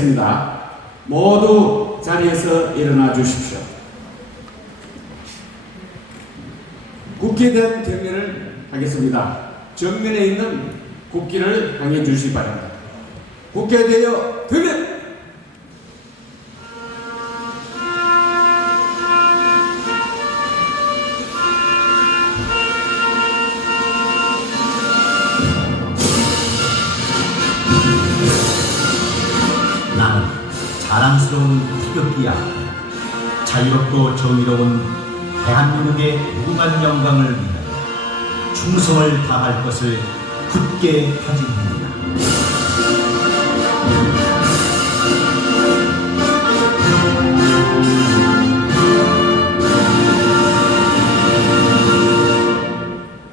모시겠습니다. 모두 자리에서 일어나 주십시오. 국기에 대한 경례를 하겠습니다. 정면에 있는 국기를 향해 주시기 바랍니다. 국기에 대하여 경례! 나는 자랑스러운 태극기야. 자유롭고 정의로운 대한민국의 무궁한 영광을 위하여 충성을 다할 것을 굳게 다짐합니다.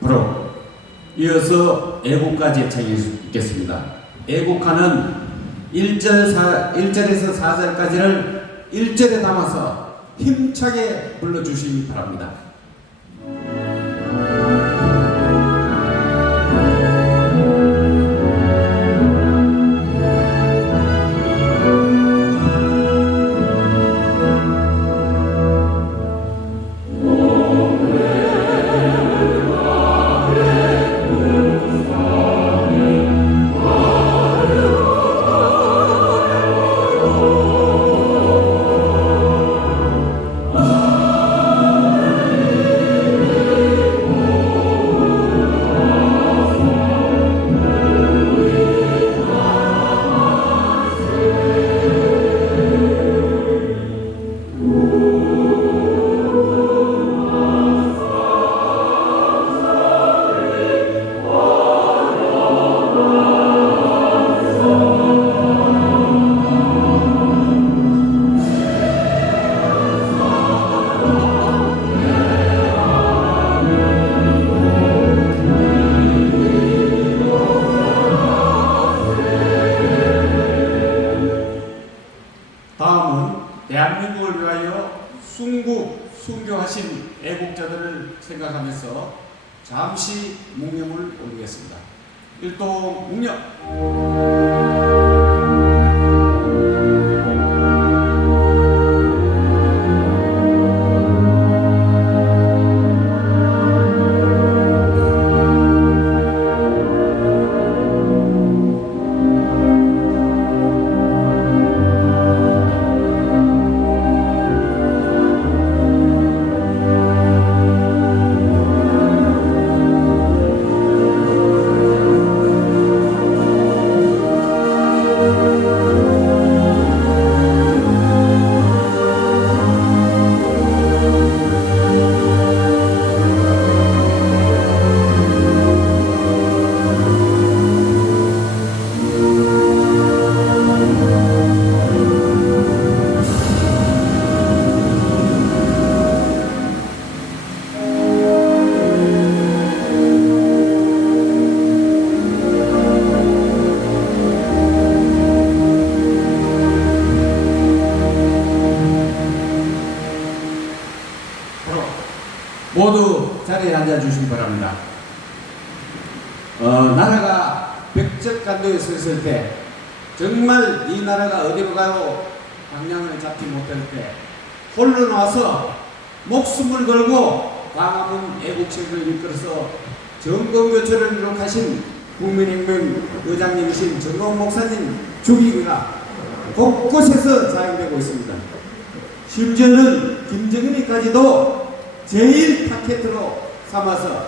바로 이어서 애국가 제창이 있겠습니다. 애국가는 1절에서 4절까지를 1절에 담아서 힘차게 불러주시기 바랍니다. 다음은 대한민국을 위하여 순교하신 애국자들을 생각하면서 잠시 묵념을 올리겠습니다. 일동 묵념. 모두 자리에 앉아주시기 바랍니다. 나라가 백척간도에 섰을 때 정말 이 나라가 어디로 가요 방향을 잡지 못할 때 홀로 나와서 목숨을 걸고 광화문 애국체를 이끌어서 정권교체를 기록하신 국민혁명 의장님이신 정동 목사님 주기가 곳곳에서 자행되고 있습니다. 심지어는 김정은이까지도 제일 타켓으로 삼아서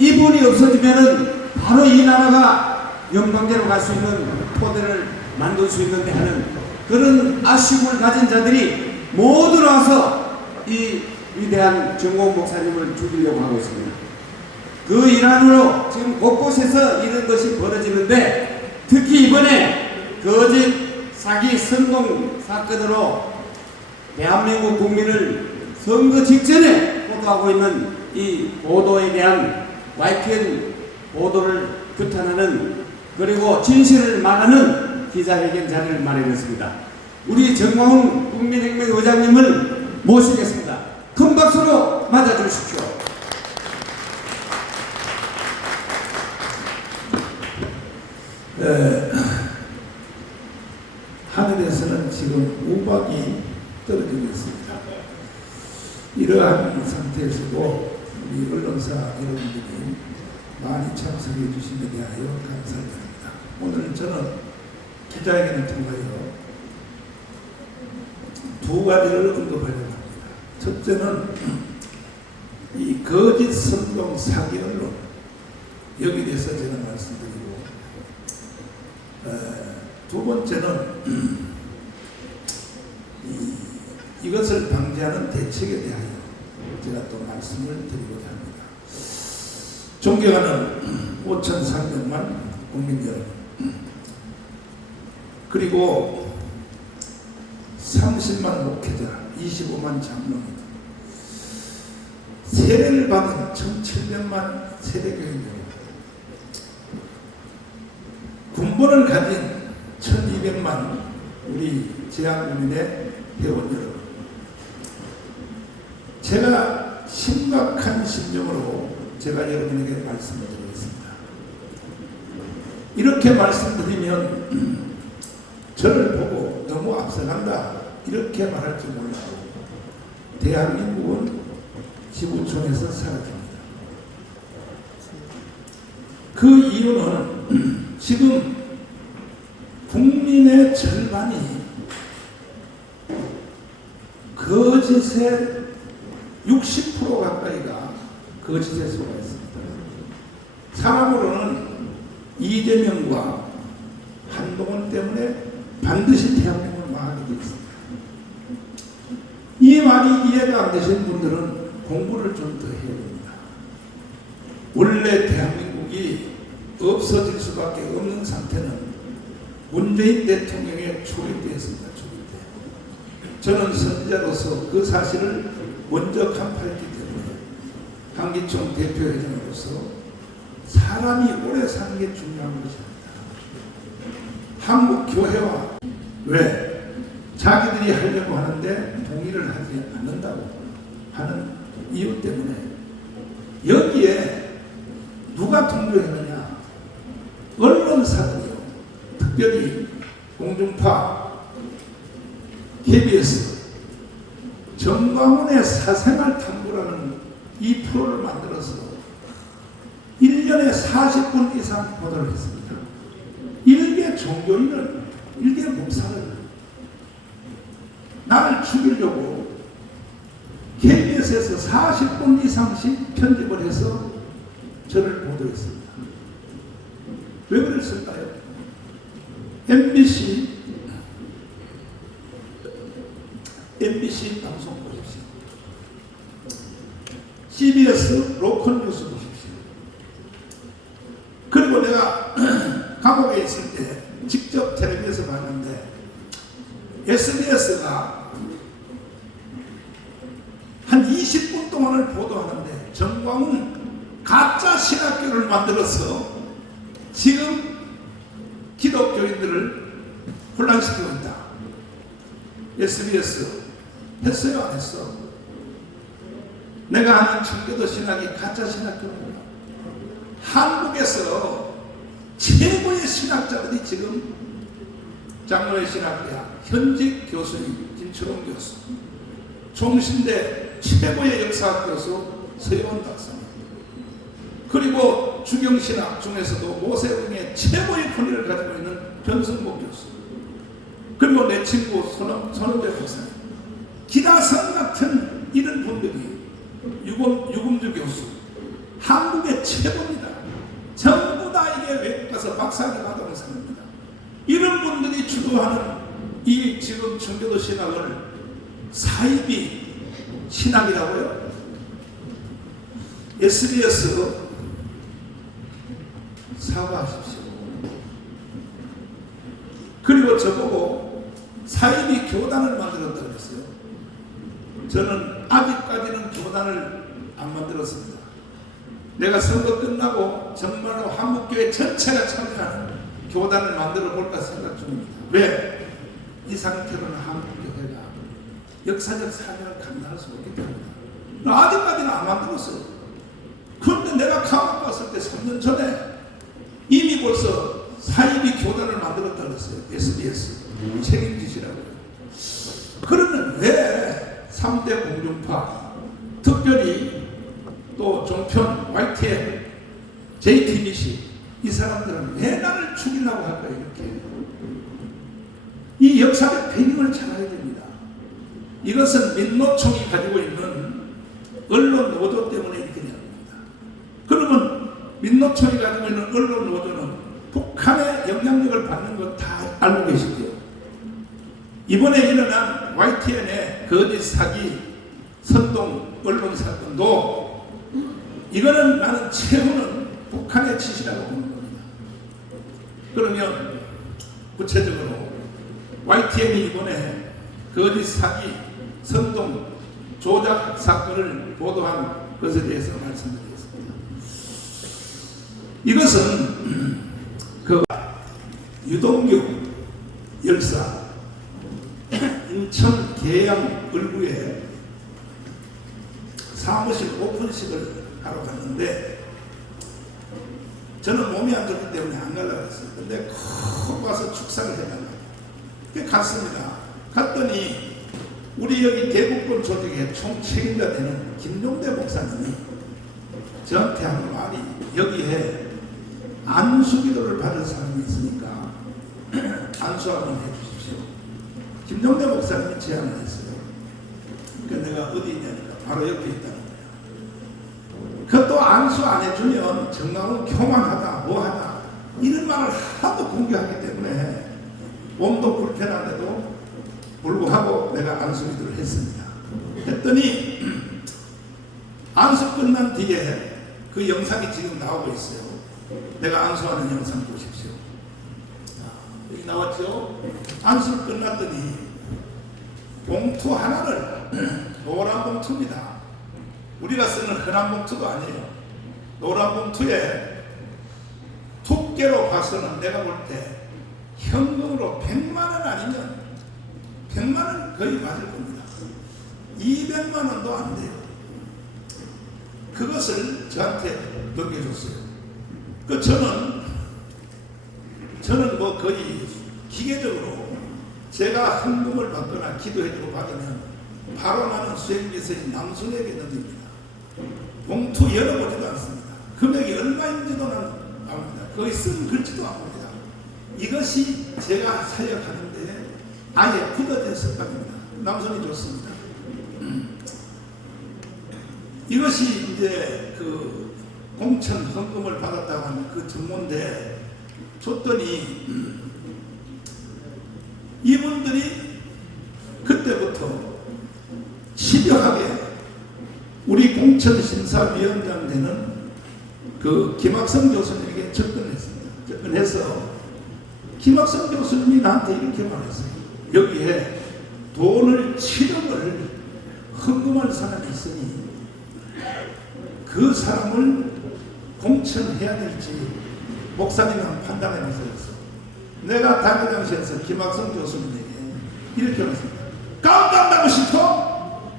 이분이 없어지면은 바로 이 나라가 영광대로 갈 수 있는 토대를 만들 수 있는데 하는 그런 아쉬움을 가진 자들이 모두 나와서 이 위대한 정공 목사님을 죽이려고 하고 있습니다. 그 일환으로 지금 곳곳에서 이런 것이 벌어지는데 특히 이번에 거짓 사기 선동 사건으로 대한민국 국민을 선거 직전에 보도하고 있는 이 보도에 대한 YTN 보도를 규탄하는 그리고 진실을 말하는 기자회견 자리를 마련했습니다. 우리 정광훈 국민혁명 의장님을 모시겠습니다. 큰 박수로 맞아주십시오. 하늘에서는 지금 우박이 떨어지고 있습니다. 이러한 상태에서도 우리 언론사 여러분들이 많이 참석해 주시는 데 대하여 감사드립니다. 오늘 저는 기자회견을 통하여 두 가지를 언급하려고 합니다. 첫째는 이 거짓 선동 사기 언론, 여기에 대해서 제가 말씀드리고, 두 번째는 이것을 방지하는 대책에 대하여 제가 또 말씀을 드리고자 합니다. 존경하는 5,300만 국민 여러분, 그리고 30만 목회자, 25만 장로님, 세례를 받은 1,700만 세례교인 여러분, 군번을 가진 1,200만 우리 재향군민의 회원 여러분, 제가 심각한 심정으로 제가 여러분에게 말씀을 드리겠습니다. 이렇게 말씀드리면 저를 보고 너무 앞서간다 이렇게 말할 줄 몰라도 대한민국은 지구촌에서 사라집니다. 그 이유는 지금 국민의 절반이 거짓의 60% 가까이가 거짓에 속아 있습니다. 사람으로는 이재명과 한동훈 때문에 반드시 대한민국을 망하게 되어 있습니다. 이 말이 이해가 안 되시는 분들은 공부를 좀 더 해야 됩니다. 원래 대한민국이 없어질 수밖에 없는 상태는 문재인 대통령의 초기 때였습니다. 초기 때. 저는 선지자로서 그 사실을 먼저 간파했기 때문에 한기총 대표회장으로서 사람이 오래 사는 게 중요한 것입니다. 한국 교회와 왜 자기들이 하려고 하는데 동의를 하지 않는다고 하는 이유 때문에 여기에 누가 동조했느냐? 언론사들이요. 특별히 공중파, KBS, 정광훈의 사생활 탐구라는 이 프로를 만들어서 1년에 40분 이상 보도를 했습니다. 일개 종교인을, 일개 목사를 나를 죽이려고 KBS에서 40분 이상씩 편집을 해서 저를 보도했습니다. 왜 그랬을까요? MBC 방송 보십시오. CBS 로컬 뉴스 보십시오. 그리고 내가 감옥에 있을 때 직접 텔레비에서 봤는데 SBS가 한 20분 동안을 보도하는데 정광훈 가짜 신학교를 만들어서 지금 기독교인들을 혼란시키고 있다. SBS 했어요? 안 했어? 내가 아는 청교도 신학이 가짜 신학교입니다. 한국에서 최고의 신학자들이 지금 장로의 신학대학 현직 교수님 김철원 교수, 종신대 최고의 역사학 교수 서혜원 박사님, 그리고 주경신학 중에서도 모세웅의 최고의 권위를 가지고 있는 변성복 교수, 그리고 내 친구 손원배 박사님, 기라성 같은 이런 분들이 유금주 교수, 한국의 최고입니다. 전부 다 이게 외국 가서 박사학위 받아온 사람입니다. 이런 분들이 주도하는 이 지금 청교도 신학을 사이비 신학이라고요? SBS 사과하십시오. 그리고 저보고 사이비 교단을 만들었다고 그랬어요. 저는 아직까지는 교단을 안 만들었습니다. 내가 선거 끝나고 정말로 한국교회 전체가 참여하는 교단을 만들어 볼까 생각 중입니다. 왜? 이 상태로는 한국교회가 역사적 사명을 감당할 수 없기 때문입니다. 아직까지는 안 만들었어요. 그런데 내가 감옥 갔을 때 3년 전에 이미 벌써 사이비 교단을 만들었다고 했어요. SBS. 책임지시라고요. 그러면 왜 3대 공중파, 특별히 또 종편, YTN, JTBC 이 사람들은 왜 나를 죽이려고 할까요? 이렇게. 이 역사의 배경을 잘 알아야 됩니다. 이것은 민노총이 가지고 있는 언론 노조 때문에 이렇게 되는 겁니다. 그러면 민노총이 가지고 있는 언론 노조는 북한의 영향력을 받는 것 다 알고 계시죠? 이번에 일어난 YTN의 거짓 사기, 선동 언론 사건도 이거는 나는 최후는 북한의 짓이라고 보는 겁니다. 그러면 구체적으로 YTN이 이번에 거짓 사기, 선동, 조작 사건을 보도한 것에 대해서 말씀드리겠습니다. 이것은 그 유동규 열사 인천 계양 을구에 사무실 오픈식을 하러 갔는데 저는 몸이 안 좋기 때문에 안 가려고 했어요. 근데 꼭 와서 축사를 해달라고. 갔습니다. 갔더니 우리 여기 대북권 조직의 총책임자 되는 김용대 목사님이 저한테 한 말이, 여기에 안수기도를 받은 사람이 있으니까 안수 한번 해주십시오. 김용대 목사님이 제안을 했어요. 그러니까 내가 어디 있냐니까 바로 옆에 있다는 거야. 그것도 안수 안 해주면 정말은 교만하다 뭐하다 이런 말을 하도 공개하기 때문에 몸도 불편한데도 불구하고 내가 안수기도를 했습니다. 했더니 안수 끝난 뒤에 그 영상이 지금 나오고 있어요. 내가 안수하는 영상 보십시오. 여기 나왔죠? 안수 끝났더니 봉투 하나를 노란 봉투입니다. 우리가 쓰는 흔한 봉투도 아니에요. 노란 봉투에 두께로 봐서는 내가 볼 때 현금으로 100만 원 아니면 100만 원 거의 맞을 겁니다. 200만 원도 안 돼요. 그것을 저한테 넘겨줬어요. 저는 뭐 거의 기계적으로 제가 헌금을 받거나 기도해주고 받으면 바로 나는 수행비서인 남순에게 넘깁니다. 봉투 열어보지도 않습니다. 금액이 얼마인지도 압니다. 거기 쓴 글씨도 안 봅니다. 이것이 제가 사역하는데 아예 굳어진 습관입니다. 남순이 좋습니다. 이것이 이제 그 공천 헌금을 받았다고 하는 그 정모인데 줬더니 이분들이 그때부터 집요하게 우리 공천심사위원장 되는 그 김학성 교수님에게 접근했습니다. 접근해서 김학성 교수님이 나한테 이렇게 말했어요. 여기에 돈을 7억을 헌금할 사람이 있으니 그 사람을 공천해야 될지 목사님은 판단해보세요. 내가 당회장실에서 김학성 교수님에게 이렇게 말했습니다. 깜깜나고 싶어?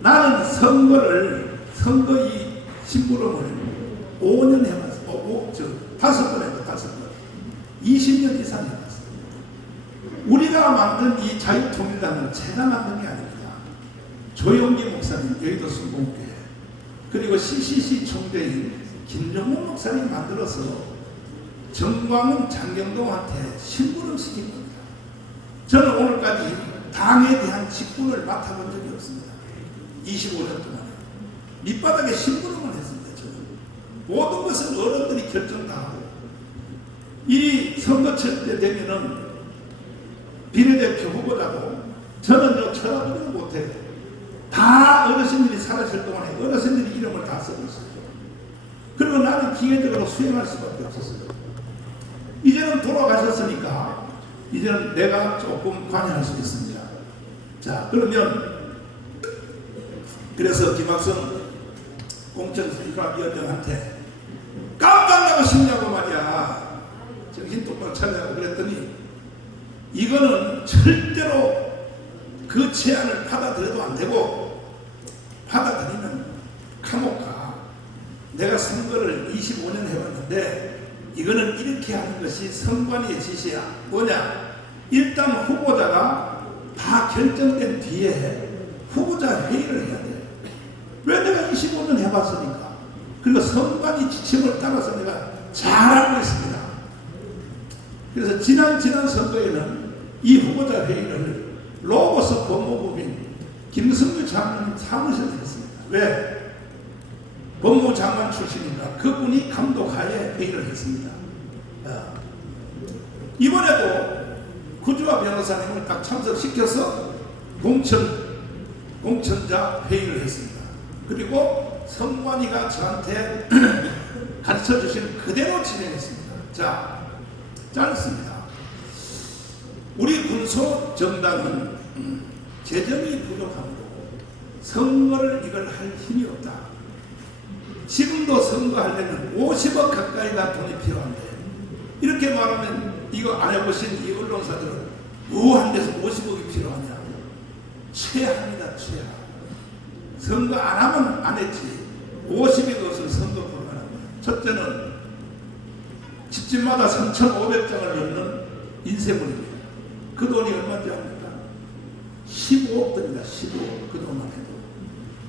나는 선거 이 심부름을 5년 해봤어. 5번 했죠. 5번. 20년 이상 해봤어. 우리가 만든 이 자유통일당은 제가 만든 게 아닙니다. 조영기 목사님, 여의도 순복교회, 그리고 CCC 총재인 김정문 목사님 만들어서 정광훈, 장경동한테 심부름 시킨 겁니다. 저는 오늘까지 당에 대한 직분을 맡아본 적이 없습니다. 25년 동안에. 밑바닥에 심부름을 했습니다. 저는. 모든 것은 어른들이 결정 다 하고, 이 선거철 때 되면은 비례대표 후보자도 저는 쳐다보지도 못해요. 다 어르신들이 살아있을 동안에 어르신들이 이름을 다 쓰고 있어요. 그리고 나는 기계적으로 수행할 수밖에 없었어요. 이제는 돌아가셨으니까 이제는 내가 조금 관여할 수 있습니다. 자, 그러면 그래서 김학성 공천심사위원장한테 깜짝 나고 싶냐고 말이야. 정신 똑바로 차리라고 그랬더니 이거는 절대로 그 제안을 받아들여도 안 되고, 받아들이면 감옥 가. 내가 선거를 25년 해봤는데 이거는 이렇게 하는 것이 선관위의 지시야. 뭐냐? 일단 후보자가 다 결정된 뒤에 후보자 회의를 해야 돼. 왜? 내가 25년 해봤으니까. 그리고 선관위 지침을 따라서 내가 잘 알고 있습니다. 그래서 지난 선거에는 이 후보자 회의를 로고스 법무부인 김성규 장관님 사무실에서 했습니다. 왜? 법무부 장관 출신이니까 그분이 감독하에 회의를 했습니다. 이번에도 구주화 변호사님을 딱 참석시켜서 공천자 회의를 했습니다. 그리고 선관위가 저한테 가르쳐 주신 그대로 진행했습니다. 자, 짧습니다. 우리 군소 정당은 재정이 부족합니다. 선거를 이걸 할 힘이 없다. 지금도 선거하려면 50억 가까이가 돈이 필요한데 이렇게 말하면 이거 안 해보신 이 언론사들은 한 데서 50억이 필요하냐. 최악입니다. 최악. 선거 안 하면 안 했지. 50억 없으면 선거 불가능합니다. 첫째는 집집마다 3,500장을 넣는 인쇄물입니다. 그 돈이 얼마인지 압니까? 15억 돈입니다. 15억. 그 돈만 해도.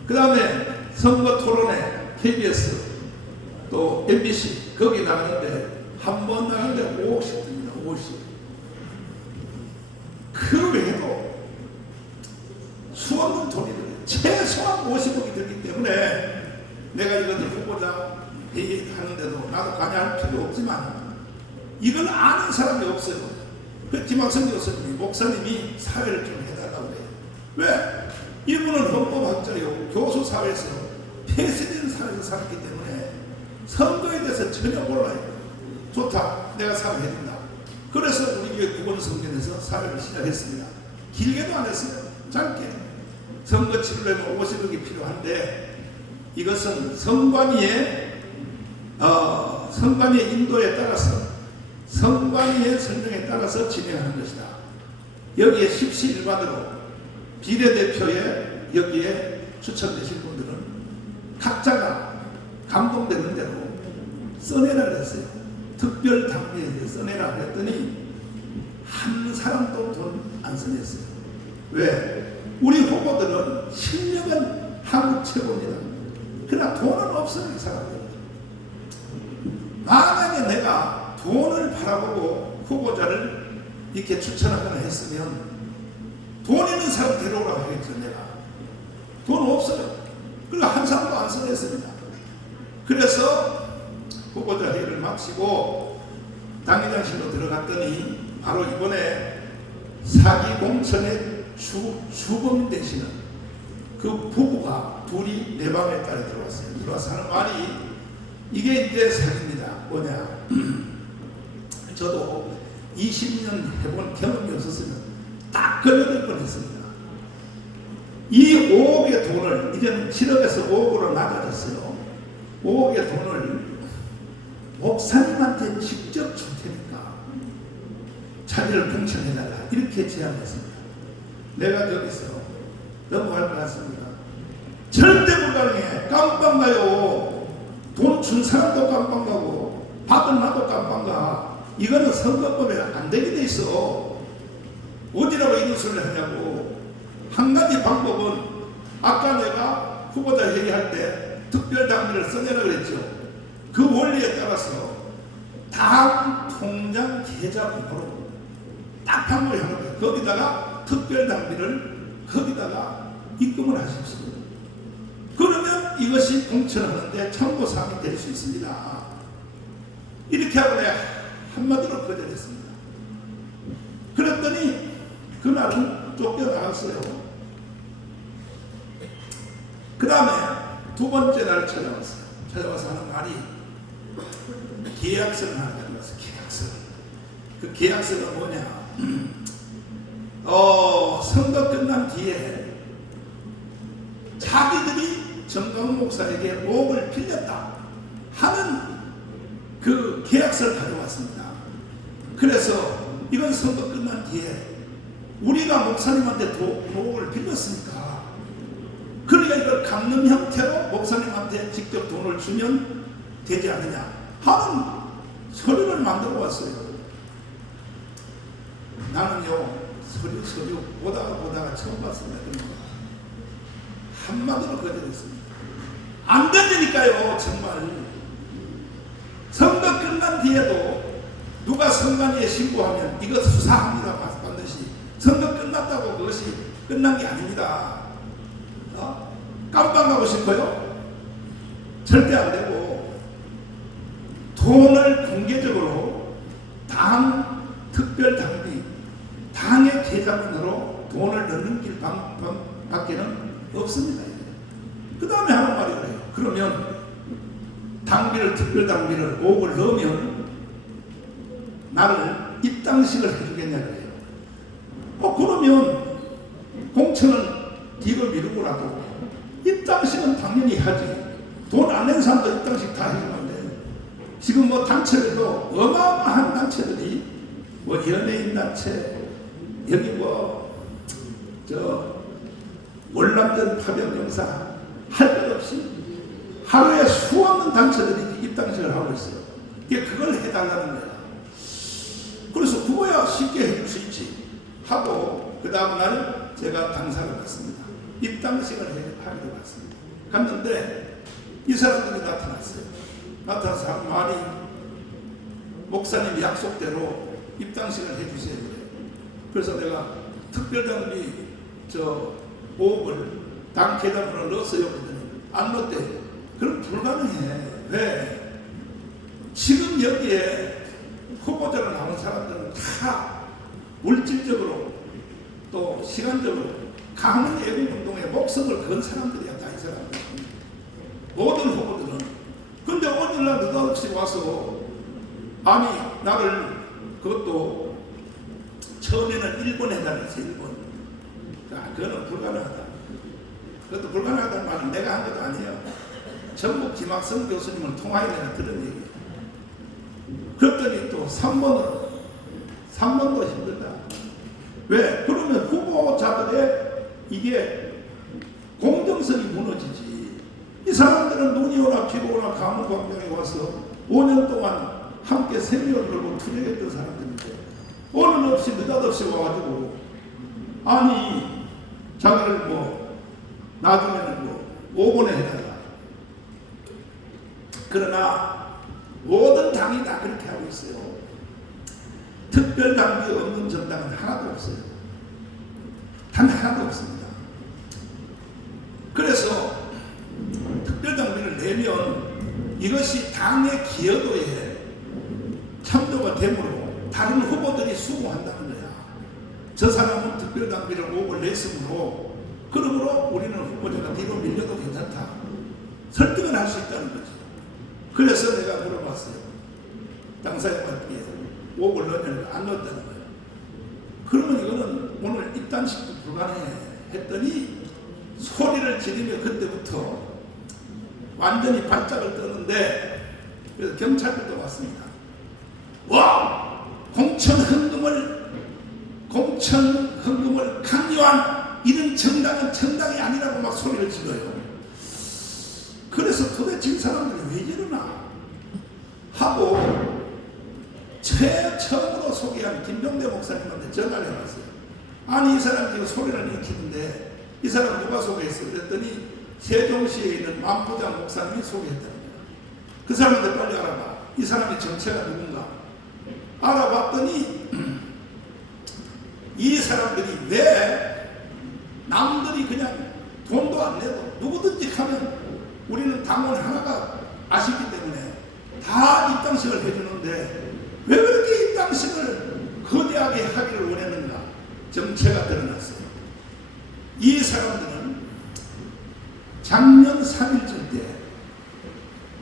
그 다음에 선거 토론회 KBS 또 MBC 거기 나가는데 한 번 나가는데 5억씩 듭니다. 5억씩. 그 외에도 수없는 돈이 들어요. 최소한 50억이 들기 때문에 내가 이것을 후보자 회의하는데도 나도 관여할 필요 없지만 이걸 아는 사람이 없어요. 그 김학성 교수님이 목사님이 사회를 좀 해달라고 해요. 왜? 이분은 헌법학자요. 교수 사회에서 폐쇄된 사회에서 살았기 때문에 선거에 대해서 전혀 몰라요. 좋다. 내가 사회 해준다. 그래서 우리 교회 구본성전에서 사회를 시작했습니다. 길게도 안 했어요. 짧게. 선거 치르려면 50억이 필요한데 이것은 선관위의 인도에 따라서 선관위의 설명에 따라서 진행하는 것이다. 여기에 십시일반으로 비례대표에 여기에 추천되신 분들은 각자가 감동되는 대로 써내라 그랬어요. 특별당비에 써내라 그랬더니 한 사람도 돈 안 써냈어요. 왜? 우리 후보들은 실력은 한국 최고입니다. 그러나 돈은 없어요. 이 사람들. 만약에 내가 돈을 바라보고 후보자를 이렇게 추천하거나 했으면 돈 있는 사람 데려오라고 하겠죠. 내가 돈 없어요. 그리고 한 사람도 안 써냈습니다. 그래서 후보자 회의를 마치고 당회장실로 들어갔더니 바로 이번에 사기 공천의 주범 되시는 그 부부가 둘이 내 방에 따라 들어왔어요. 들어와서 하는 말이 이게 이제 사기입니다. 뭐냐? 저도 20년 해본 경험이 없었으면 딱 걸려들 뻔했습니다. 이 5억의 돈을 이제는 7억에서 5억으로 낮아졌어요. 5억의 돈을 목사님한테 직접 줄 테니까 자기를 공천해달라 이렇게 제안했습니다. 내가 여기서 넘어갈 것 같습니다. 절대 불가능해. 깜빵 가요. 돈 준 사람도 깜빵 가고 받은 나도 깜빵 가. 이거는 선거법에 안 되게 돼 있어. 어디라고 이런 소리를 하냐고. 한 가지 방법은 아까 내가 후보자 얘기할 때 특별당비를 써내라 그랬죠. 그 원리에 따라서 다음 통장 계좌번호로 딱 방법을 하는 거예요. 거기다가 특별당비를 거기다가 입금을 하십시오. 그러면 이것이 공천하는데 참고사항이 될 수 있습니다. 이렇게 하고 내가 한마디로 거절했습니다. 그랬더니 그날은 쫓겨나갔어요. 그 다음에 두 번째 날 찾아왔어요. 찾아와서 하는 말이 계약서를 하나 가져왔어요. 계약서. 그 계약서가 뭐냐? 선거 끝난 뒤에 자기들이 정강 목사에게 5억을 빌렸다 하는 그 계약서를 가져왔습니다. 그래서 이건 선거 끝난 뒤에 우리가 목사님한테 5억을 빌렸으니까 그러니까 이걸 갚는 형태로 목사님한테 직접 돈을 주면 되지 않느냐 하는 서류를 만들어 왔어요. 나는요 서류 보다가 처음 봤습니다. 그런 거. 한마디로 거절했습니다. 안 된다니까요. 정말 선거 끝난 뒤에도 누가 선관위에 신고하면 이거 수사합니다. 반드시 선거 끝났다고 그것이 끝난 게 아닙니다. 깜빵 가고 싶어요? 절대 안 되고 돈을 공개적으로 당 특별당비 당의 계좌문으로 돈을 넣는 길 밖에는 없습니다. 그 다음에 하는 말이 그래요. 그러면 당비를 특별당비를 5억을 넣으면 나를 입당식을 해주겠냐 그래요. 그러면 공천은 뒤로 미루고라도 입당식은 당연히 하지. 돈 안 낸 사람도 입당식 다 해주면 돼요. 지금 뭐 단체들도 어마어마한 단체들이 뭐 연예인 단체 여기 월남전 파병 영사 할 것 없이 하루에 수없는 단체들이 입당식을 하고 있어요. 그걸 해달라는 거야. 그래서 그거야 쉽게 해줄 수 있지 하고 그 다음날 제가 당사를 갔습니다. 입당식을 하기로 갔습니다. 갔는데 이 사람들이 나타났어요. 나타나서 말이 목사님 약속대로 입당식을 해주세요. 그래서 내가 특별당비 5억을 당 계좌번호를 넣었어요. 그랬더니 안 넣었대. 그럼 불가능해. 왜? 지금 여기에 후보자로 나온 사람들은 다 물질적으로 또 시간적으로 강한 애국운동에 목숨을 건 사람들이야. 다 이 사람들. 모든 후보들은. 근데 오늘날 느닷없이 와서 아니 나를 그것도 처음에는 1번 해달랬어. 1번. 그거는 불가능하다. 그것도 불가능하다는 말은 내가 한 것도 아니에요. 전국 김학성 교수님을 통하여 내가 들은 얘기예요. 그랬더니 또 3번도 힘들다. 왜? 그러면 후보자들의 이게 공정성이 무너지지. 이 사람들은 눈이 오나 비가 오나 강원광장에 와서 5년 동안 함께 생명을 걸고 투쟁했던 사람들인데 오늘 없이 느닷없이 와가지고 아니 자기를 나중에는 5번에 해달라. 그러나 모든 당이 다 그렇게 하고 있어요. 특별당비 없는 정당은 하나도 없어요. 단 하나도 없습니다. 그래서 특별당비를 내면 이것이 당의 기여도에 참조가 되므로 다른 후보들이 수긍한다는 거야. 저 사람은 특별당비를 5억을 냈으므로 그러므로 우리는 후보자가 뒤로 밀려도 괜찮다. 설득을 할 수 있다는 거지. 그래서 내가 물어봤어요. 당사자한테 5억을 넣었냐니까 안 넣었다는 거예요. 그러면 이거는 오늘 입단식도 불가능해 했더니 소리를 지르며 그때부터 완전히 발작을 떠는데 그래서 경찰들도 왔습니다. 와! 공천 헌금을 강요한 이런 정당은 정당이 아니라고 막 소리를 질러요. 그래서 도대체 이 사람들이 왜 이러나 하고 처음으로 소개한 김병대 목사님한테 전화를 해봤어요. 아니 이 사람이 지금 소리를 일으키는데 이 사람 누가 소개했어요? 그랬더니 세종시에 있는 만부장 목사님이 소개했다는 거예요. 그 사람한테 빨리 알아봐. 이 사람의 정체가 누군가. 알아봤더니 이 사람들이 왜 남들이 그냥 돈도 안 내도 누구든지 하면 우리는 당원 하나가 아쉽기 때문에 다 입당식을 해주는데 왜 그렇게 입당식을 거대하게 하기를 원했는가. 정체가 드러났어요. 이 사람들은 작년 3.1절 때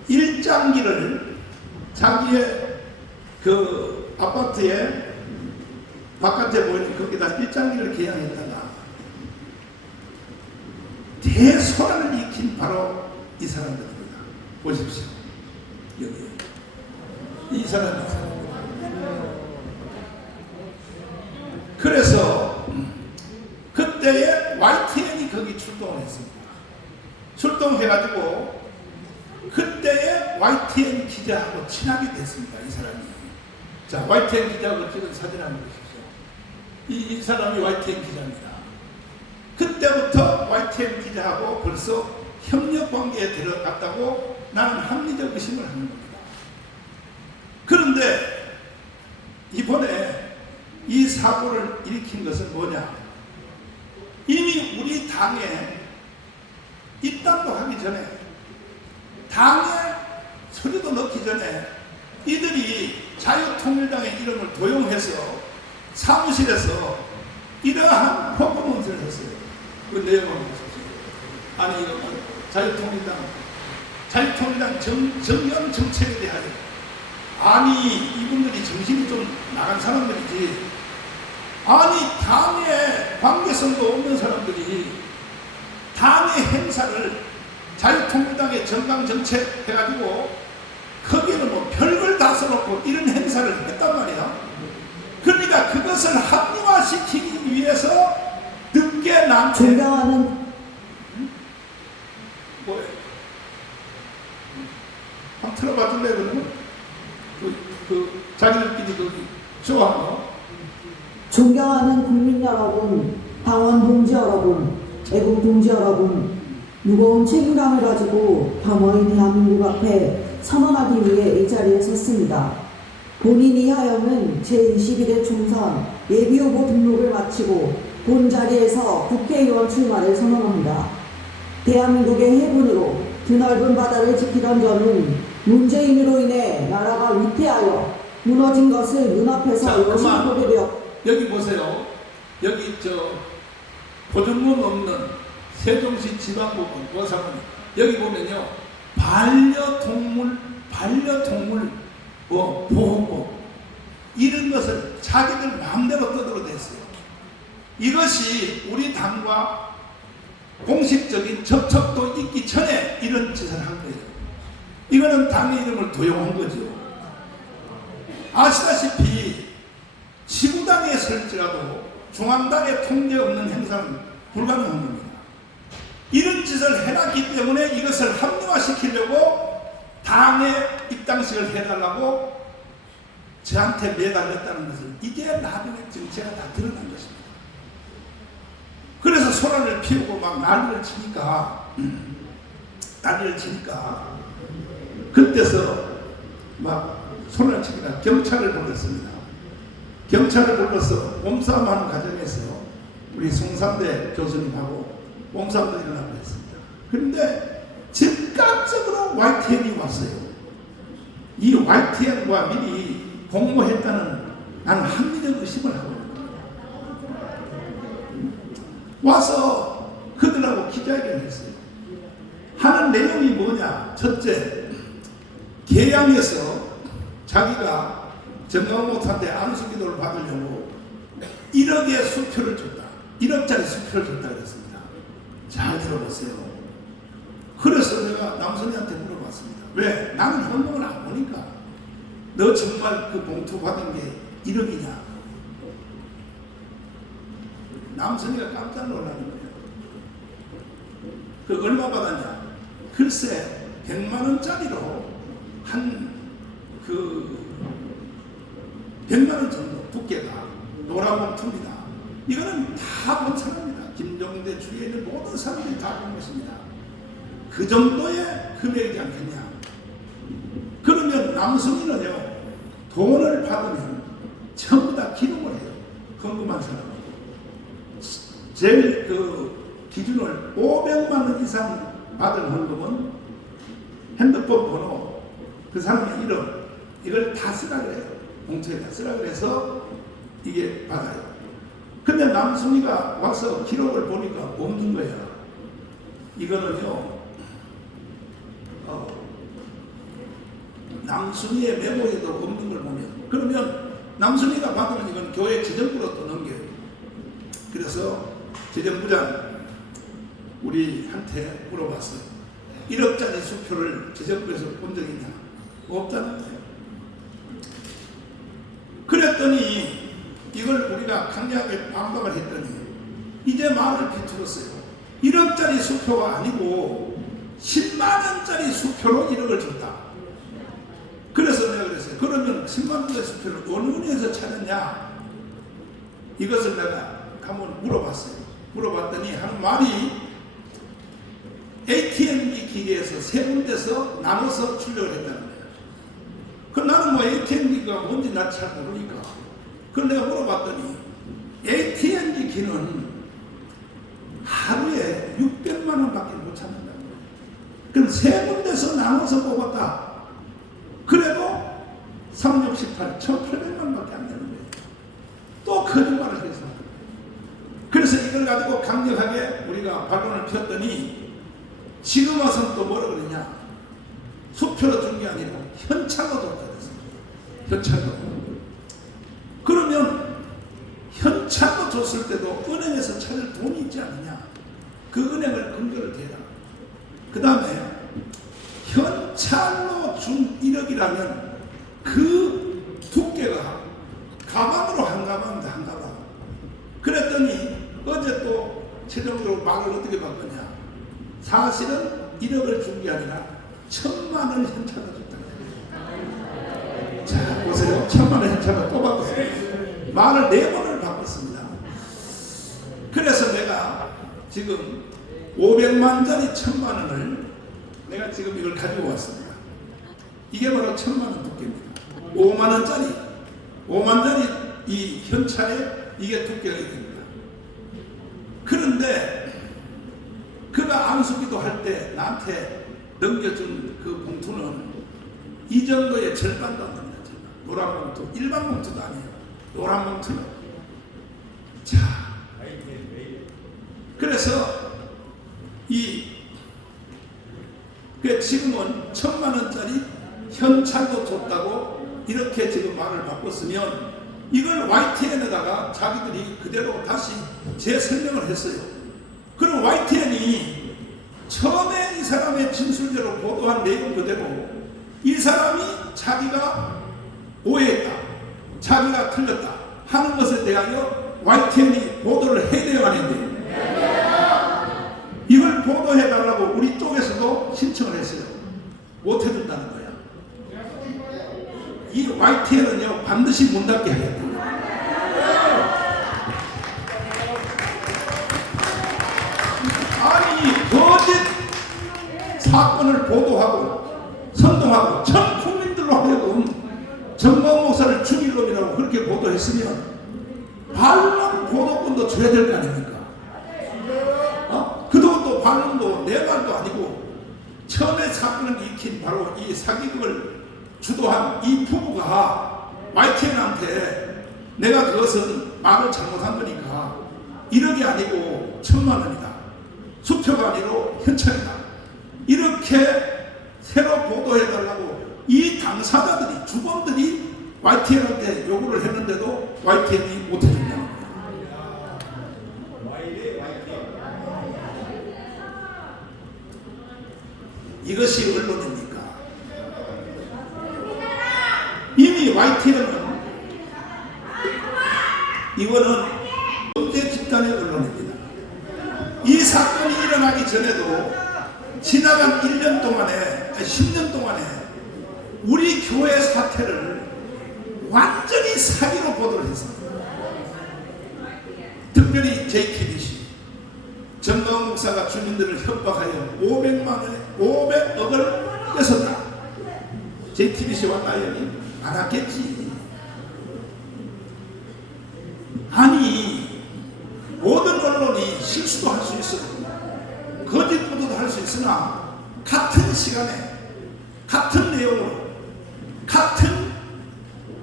일장기를 자기의 그 아파트에 바깥에 보이는 거기다 일장기를 개양했다가 대소란을 일으킨 바로 이 사람들입니다. 보십시오. 여기 이 사람입니다. 그래서 그때에 YTN이 거기 출동을 했습니다. 출동해가지고 그때에 YTN 기자하고 친하게 됐습니다. 이 사람이. 자, YTN 기자하고 찍은 사진 한번 보십시오. 이 사람이 YTN 기자입니다. 그때부터 YTN 기자하고 벌써 협력 관계에 들어갔다고 나는 합리적 의심을 하는 겁니다. 그런데 이번에 이 사고를 일으킨 것은 뭐냐? 이미 우리 당에 입당도 하기 전에, 당에 서류도 넣기 전에 이들이 자유통일당의 이름을 도용해서 사무실에서 이러한 퍼포먼스를 했어요. 그 내용을 보십시오. 아니 이거 자유통일당 정연 정책에 대하여, 아니 이분들이 정신이 좀 나간 사람들이지, 아니 당에 관계성도 없는 사람들이 당의 행사를 자유통일당의 정강정책 해가지고 거기는 뭐 별걸 다 써놓고 이런 행사를 했단 말이야. 그러니까 그것을 합리화시키기 위해서 늦게 난 존경하는 뭐예요? 한번 틀어봐 줄래 그러면? 자기들끼리 좋아하는 거? 존경하는 국민 여러분, 당원 동지 여러분, 애국 동지 여러분, 무거운 책임감을 가지고 겸허히 대한민국 앞에 선언하기 위해 이 자리에 섰습니다. 본인이 하여는 제21대 총선 예비후보 등록을 마치고 본 자리에서 국회의원 출마를 선언합니다. 대한민국의 해군으로 드넓은 바다를 지키던 저는 문재인으로 인해 나라가 위태하여 무너진 것을 눈앞에서 여실히 보게 되었. 여기 보세요. 여기 보증금 없는 세종시 지방법원 보사관, 여기 보면요, 반려동물 보호법 이런 것을 자기들 마음대로 떠들어댔어요. 이것이 우리 당과 공식적인 접촉도 있기 전에 이런 짓을 한 거예요. 이거는 당의 이름을 도용한 거죠. 아시다시피 지구당에 설지라도 중앙당의 통제 없는 행사는 불가능한 겁니다. 이런 짓을 해놨기 때문에 이것을 합리화시키려고 당의 입당식을 해달라고 저한테 매달렸다는 것을 이제 나중에 정체가 다 드러난 것입니다. 그래서 소란을 피우고 막 난리를 치니까 그때서 막 소란을 치니까 경찰을 불렀습니다. 경찰을 불러서 몸싸움하는 과정에서 우리 송삼대 교수님하고 몸싸움도 일어나고 했습니다. 그런데 즉각적으로 YTN이 왔어요. 이 YTN과 미리 공모했다는 나는 합리적 의심을 하고 있습니다. 와서 그들하고 기자회견을 했어요. 하는 내용이 뭐냐? 첫째, 계양에서 자기가 정강호한테 안수기도를 받으려고 1억의 수표를 줬다. 1억짜리 수표를 줬다 그랬습니다. 잘 들어보세요. 그래서 내가 남선이한테 물어봤습니다. 왜? 나는 헌금을 안 보니까. 너 정말 그 봉투 받은 게 1억이냐? 남선이가 깜짝 놀라는 거예요. 그 얼마 받았냐? 글쎄 100만 원짜리로 한 100만 원 정도 두께가 노란 봉투입니다. 이거는 다 본 사람입니다. 김종대 주위에 있는 모든 사람들이 다 본 것입니다. 그 정도의 금액이지 않겠냐? 그러면 남성인은요, 돈을 받으면 전부 다 기록을 해요. 헌금한 사람은. 제일 기준을 500만 원 이상 받은 헌금은 핸드폰 번호, 그 사람의 이름, 이걸 다 쓰라 그래요. 봉투에 다 쓰라 그래서 이게 받아요. 근데 남순이가 와서 기록을 보니까 없는 거야. 이거는요, 남순이의 메모에도 없는 걸 보면, 그러면 남순이가 받으면 이건 교회 지정부로 또 넘겨요. 그래서 지정부장 우리한테 물어봤어요. 1억짜리 수표를 지정부에서 본 적 있냐? 없잖아요. 그랬더니 이걸 우리가 강력하게 반박을 했더니 이제 말을 비틀었어요. 1억짜리 수표가 아니고 10만 원짜리 수표로 1억을 줬다. 그래서 내가 그랬어요. 그러면 10만 원짜리 수표를 어느 은행에서 찾았냐? 이것을 내가 한번 물어봤어요. 물어봤더니 하는 말이 ATM기 기계에서 세 군데서 나눠서 출력을 했다는 거예요. 그 나는 뭐 ATM기가 뭔지 나 잘 모르니까. 그걸 내가 물어봤더니 ATM기 기는 하루에 600만 원밖에 못 찾는다는 거예요. 그럼 세 군데서 나눠서 뽑았다. 그래도 3, 6, 18, 1,800만 원밖에 안 되는 거예요. 또 거짓말을 해서. 그래서 이걸 가지고 강력하게 우리가 반론을 폈더니 지금 와서는 또 뭐라 그러냐. 수표로 준 게 아니고 현찰로 줬다 그랬어요. 현찰로. 그러면 현찰로 줬을 때도 은행에서 찾을 돈이 있지 않느냐. 그 은행을 근거를 대라. 그 다음에 현찰로 준 1억이라면 그 두께가 가방으로 한 가방인데 한 가방. 그랬더니 어제 또 최종적으로 말을 어떻게 바꿨냐. 사실은 1억을 준 게 아니라 1,000만 원 현찰로 줬다. 자 보세요. 1,000만 원 현찰로 또 바꿨어요. 말을 4번을 바꿨습니다. 그래서 내가 지금 500만짜리 1,000만 원을 내가 지금 이걸 가지고 왔습니다. 이게 바로 1,000만 원 두께입니다. 5만짜리 이 현찰에 이게 두께가 있습니다. 그런데 그가 안수기도 할 때 나한테 넘겨준 그 봉투는 이 정도의 절반도 안 됩니다. 노란 봉투, 일반 봉투도 아니에요. 노란 봉투는. 자, 그래서 지금은 1,000만 원짜리 현찰도 줬다고 이렇게 지금 말을 바꿨으면 이걸 YTN에다가 자기들이 그대로 다시 재설명을 했어요. 그럼 YTN이 처음에 이 사람의 진술대로 보도한 내용 그대로 이 사람이 자기가 오해했다, 자기가 틀렸다 하는 것에 대하여 YTN이 보도를 해야 돼요, 안 해야 돼요? 이걸 보도해달라고 우리 쪽에서도 신청을 했어요. 못 해준다는 거야. 이 YTN은요 반드시 문 닫게 해야 돼요. 아니 거짓 사건을 보도하고 선동하고 전 국민들로 하여금 정광훈 목사를 죽일 놈이라고 그렇게 보도했으면 반론 보도권도 줘야 될 거 아닙니까? 그동안 또 반론도 내 말도 아니고 처음에 사건을 일으킨 바로 이 사기극을 주도한 이 부부가 YTN한테 내가 그것은 말을 잘못한 거니까 1억이 아니고 1,000만 원이다. 수표가 아니고 현찰이다. 이렇게 새로 보도해달라고 이 당사자들이 주범들이 YTN한테 요구를 했는데도 YTN이 못해준다는 거예요. 이것이 언론입니까? 이미 YTN은 이거는 범죄 집단의 언론입니다. 이 사건이 일어나기 전에도 지나간 1년 동안에 10년 동안에 우리 교회 사태를 완전히 사기로 보도를 했습니다. 특별히 JTBC 정광훈 목사가 주민들을 협박하여 500억을 뺏었다. JTBC 왔나 여기? 안 왔겠지. 아니 모든 언론이 실수도 할 수 있어요. 거짓 보도도 할 수 있으나 같은 시간에 같은 내용으로 같은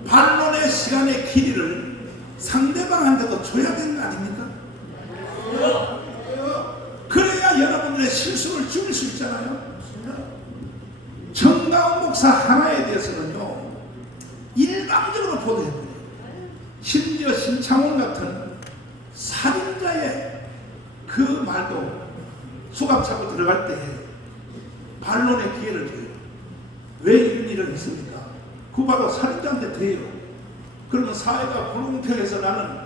반론의 시간의 길이를 상대방한테도 줘야 되는 거 아닙니까? 그래야 여러분들의 실수를 줄일 수 있잖아요. 정광훈 목사 하나에 대해서는요 일방적으로 보도했거든요. 심지어 신창훈 같은 살인자의 그 말도 수갑 차고 들어갈 때 반론의 기회를 줘요. 왜 이런 일을 했습니까? 그 바로 살인자한테 돼요. 그러면 사회가 불공평해서 나는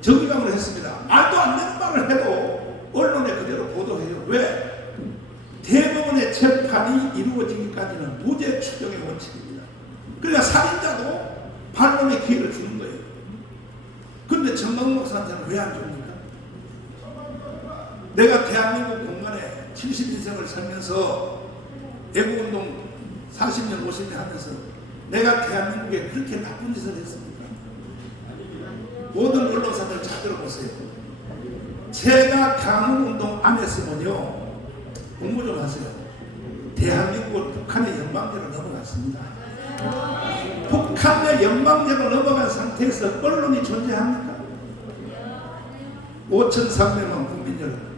정의감을 했습니다. 말도 안 되는 말을 해도 언론에 그대로 보도해요. 왜? 대법원의 재판이 이루어지기까지는 무죄 추정의 원칙입니다. 그러니까 살인자도 반론의 기회를 주는 거예요. 그런데 정광훈 목사 내가 대한민국 공간에 70인생을 살면서 애국운동 40년 50년 하면서 내가 대한민국에 그렇게 나쁜 짓을 했습니까? 모든 언론사들 잘 들어보세요. 제가 강원운동 안 했으면요, 공부 좀 하세요. 대한민국은 북한의 연방제로 넘어갔습니다. 북한의 연방제로 넘어간 상태에서 언론이 존재합니까? 5,300만 국민 여러분,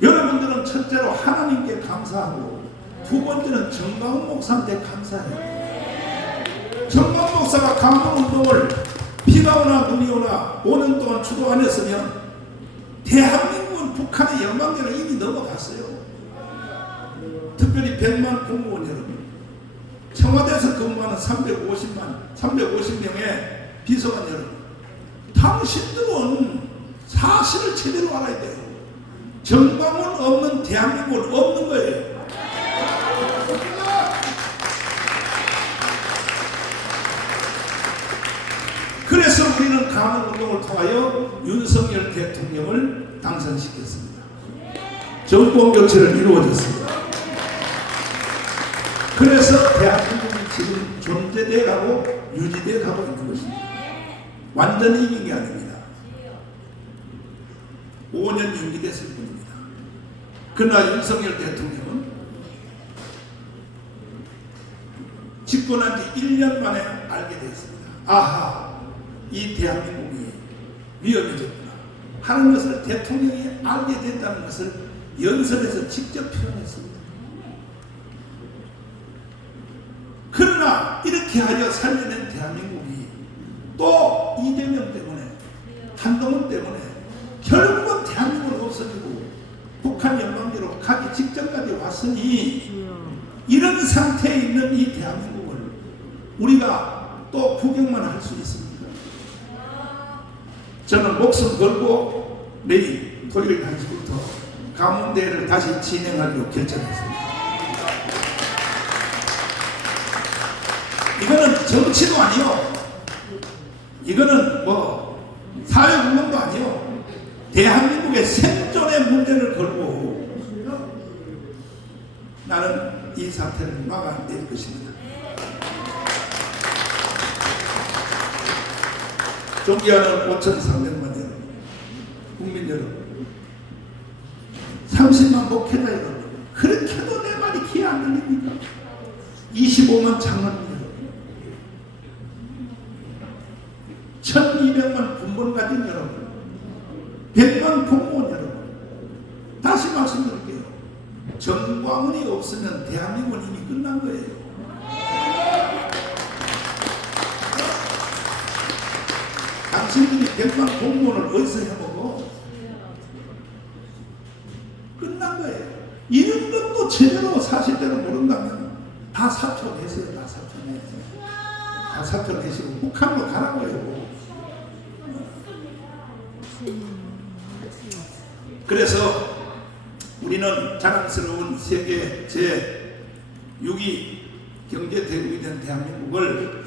여러분들은 첫째로 하나님께 감사하고 두 번째는 정광훈 목사한테 감사해요. 정광훈 목사가 강원운동을 비가 오나 눈이 오나 5년 동안 주도 안 했으면 대한민국은 북한의 연방제로 이미 넘어갔어요. 특별히 100만 공무원 여러분, 청와대에서 근무하는 350명의 비서관 여러분, 당신들은 사실을 제대로 알아야 돼요. 정광훈 없는 대한민국은 없는 거예요. 그래서 우리는 강원운동을 통하여 윤석열 대통령을 당선시켰습니다. 정권 교체를 이루어졌습니다. 그래서 대한민국이 지금 존재돼 가고 유지돼 가고 있는 것입니다. 완전히 이긴 게 아닙니다. 5년 임기됐을 뿐입니다. 그러나 윤석열 대통령은 집권한 지 1년 만에 알게 됐습니다. 아하, 이 대한민국이 위험해졌구나 하는 것을 대통령이 알게 됐다는 것을 연설에서 직접 표현했습니다. 그러나 이렇게 하여 살려낸 대한민국이 또 이재명 때문에, 한동훈 때문에 결국은 대한민국은 없어지고 북한 연방제로 가기 직전까지 왔으니, 이런 상태에 있는 이 대한민국을 우리가 또 구경만 할 수 있습니까? 저는 목숨 걸고 내일 토요일 1시부터 강원대회를 다시 진행하기로 결정했습니다. 이거는 정치도 아니요, 이거는 뭐 사회운동도 아니요, 대한민국의 생존의 문제를 걸고 나는 이 사태를 막아낼 것입니다. 존경하는 5,300만 여러분, 국민 여러분, 30만 목회자 여러분, 그렇게도 내 말이 귀에 안 들립니까? 25만 장로님 여러분, 1200만 군번 가진 여러분, 100만 공무원 여러분, 다시 말씀드릴게요. 정광훈이 없으면 대한민국은 이미 끝난 거예요. 당신들이 100만 공무원을 어디서 해보고 끝난 거예요. 이런 것도 제대로 사실대로 모른다면 다 사표내세요. 다 사표내세요. 다 사표내시고 북한으로 가라고요. 그래서 우리는 자랑스러운 세계 제6위 경제대국이 된 대한민국을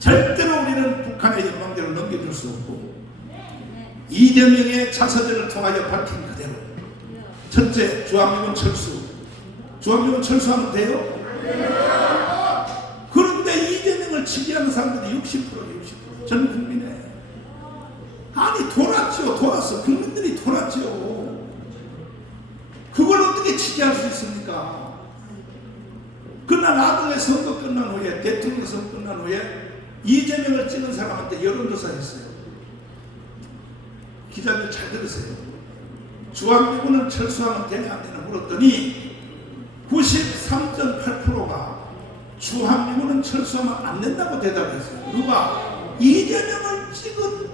절대로 우리는 북한의 연방제로 넘겨줄 수 없고, 이재명의 자서전을 통하여 밝힌 그대로, 첫째, 주한미군 철수. 주한미군 철수하면 돼요? 그런데 이재명을 지지하는 사람들이 60%. 전 국민에. 아니, 돌았죠. 돌았어. 국민들이 돌았죠. 그걸 어떻게 지지할 수 있습니까? 그러나 나중에 선거 끝난 후에, 대통령 선거 끝난 후에 이재명을 찍은 사람한테 여론조사 했어요. 기자들 잘 들으세요. 주한미군은 철수하면 되냐 안 되냐 물었더니 93.8%가 주한미군은 철수하면 안 된다고 대답했어요. 누가? 이재명을 찍은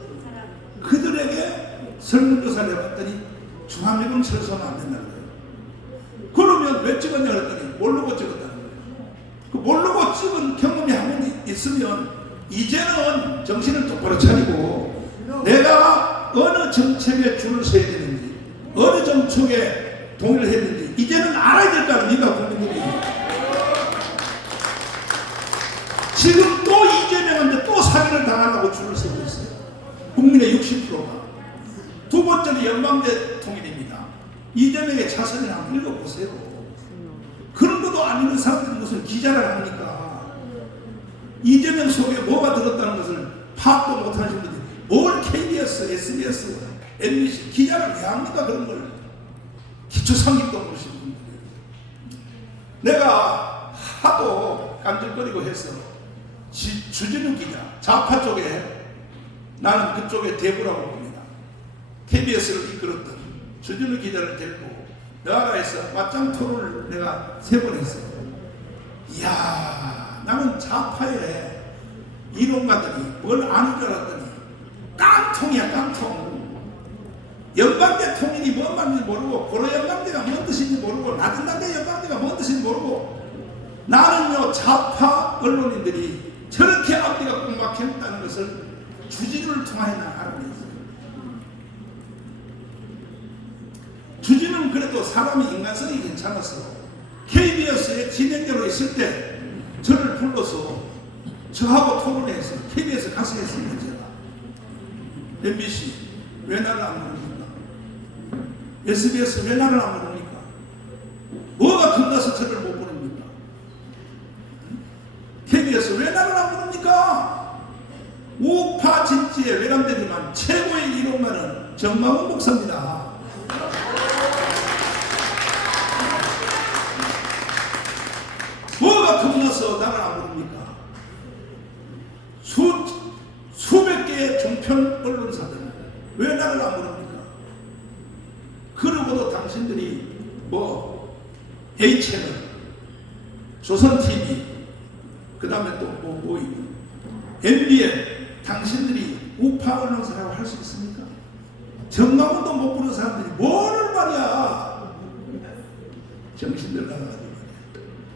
그들에게 설문조사를 해봤더니 주한미군 철수하면 안 된다는 거예요. 그러면 왜 찍었냐 그랬더니 모르고 찍었다는 거예요. 그 모르고 찍은 경험이 한 번 있으면 이제는 정신을 똑바로 차리고 내가 어느 정책에 줄을 서야 되는지, 어느 정책에 동의를 해야 되는지 이제는 알아야 될 거 아닙니까, 국민들이. 지금 또 이재명한테 또 사기를 당하려고 줄을 서고 있어요. 국민의 60%가. 두 번째는 연방대 통일입니다. 이재명의 자서를 한번 읽어보세요. 그런 것도 안 읽는 사람들이 무슨 기자를 합니까? 이재명 속에 뭐가 들었다는 것을 파악도 못하시는 분들이 뭘 KBS, SBS, MBC 기자를 왜 합니까? 그런 걸 기초상식도 모르시는 분들이에요. 내가 하도 깐질거리고 해서 주진우 기자, 좌파 쪽에 나는 그쪽에 대부라고 봅니다. KBS를 이끌었던 주진우 기자를 데리고 나라에서 맞짱 토론을 내가 3번 했어요. 이야, 나는 좌파의 이론가들이 뭘 아는 줄 알았더니 깡통이야, 깡통. 연방대 통일이 뭔 말인지 모르고, 고려 연방대가 뭔 뜻인지 모르고, 낮은 단계 연방대가 뭔 뜻인지 모르고, 나는요, 좌파 언론인들이 저렇게 앞뒤가 꼭 막혔다는 것을 주진우를 통하여 알아냈어요. 주진우는 그래도 사람이 인간성이 괜찮았어. KBS의 진행자로 있을 때 저를 불러서 저하고 토론해서 KBS 가서 했습니다. 제가 MBC 왜 나를 안 부릅니까? SBS 왜 나를 안 부릅니까? 뭐가 겁나서 저를 못 부릅니까? KBS 왜 나를 안 부릅니까? 우파 진지에 외람되지만 최고의 이론가는 정마훈 목사입니다. 뭐가 겁나서 나를 안 부릅니까? 수백 개의 종편 언론사들 왜 나를 안 부릅니까? 그러고도 당신들이 뭐 A채널, 조선TV, 그 다음에 또 뭐 MBN, 당신들이 우파 언론사라고 할 수 있습니까? 정마훈도 못 부르는 사람들이 뭐를 말이야. 정신들 나가가지고.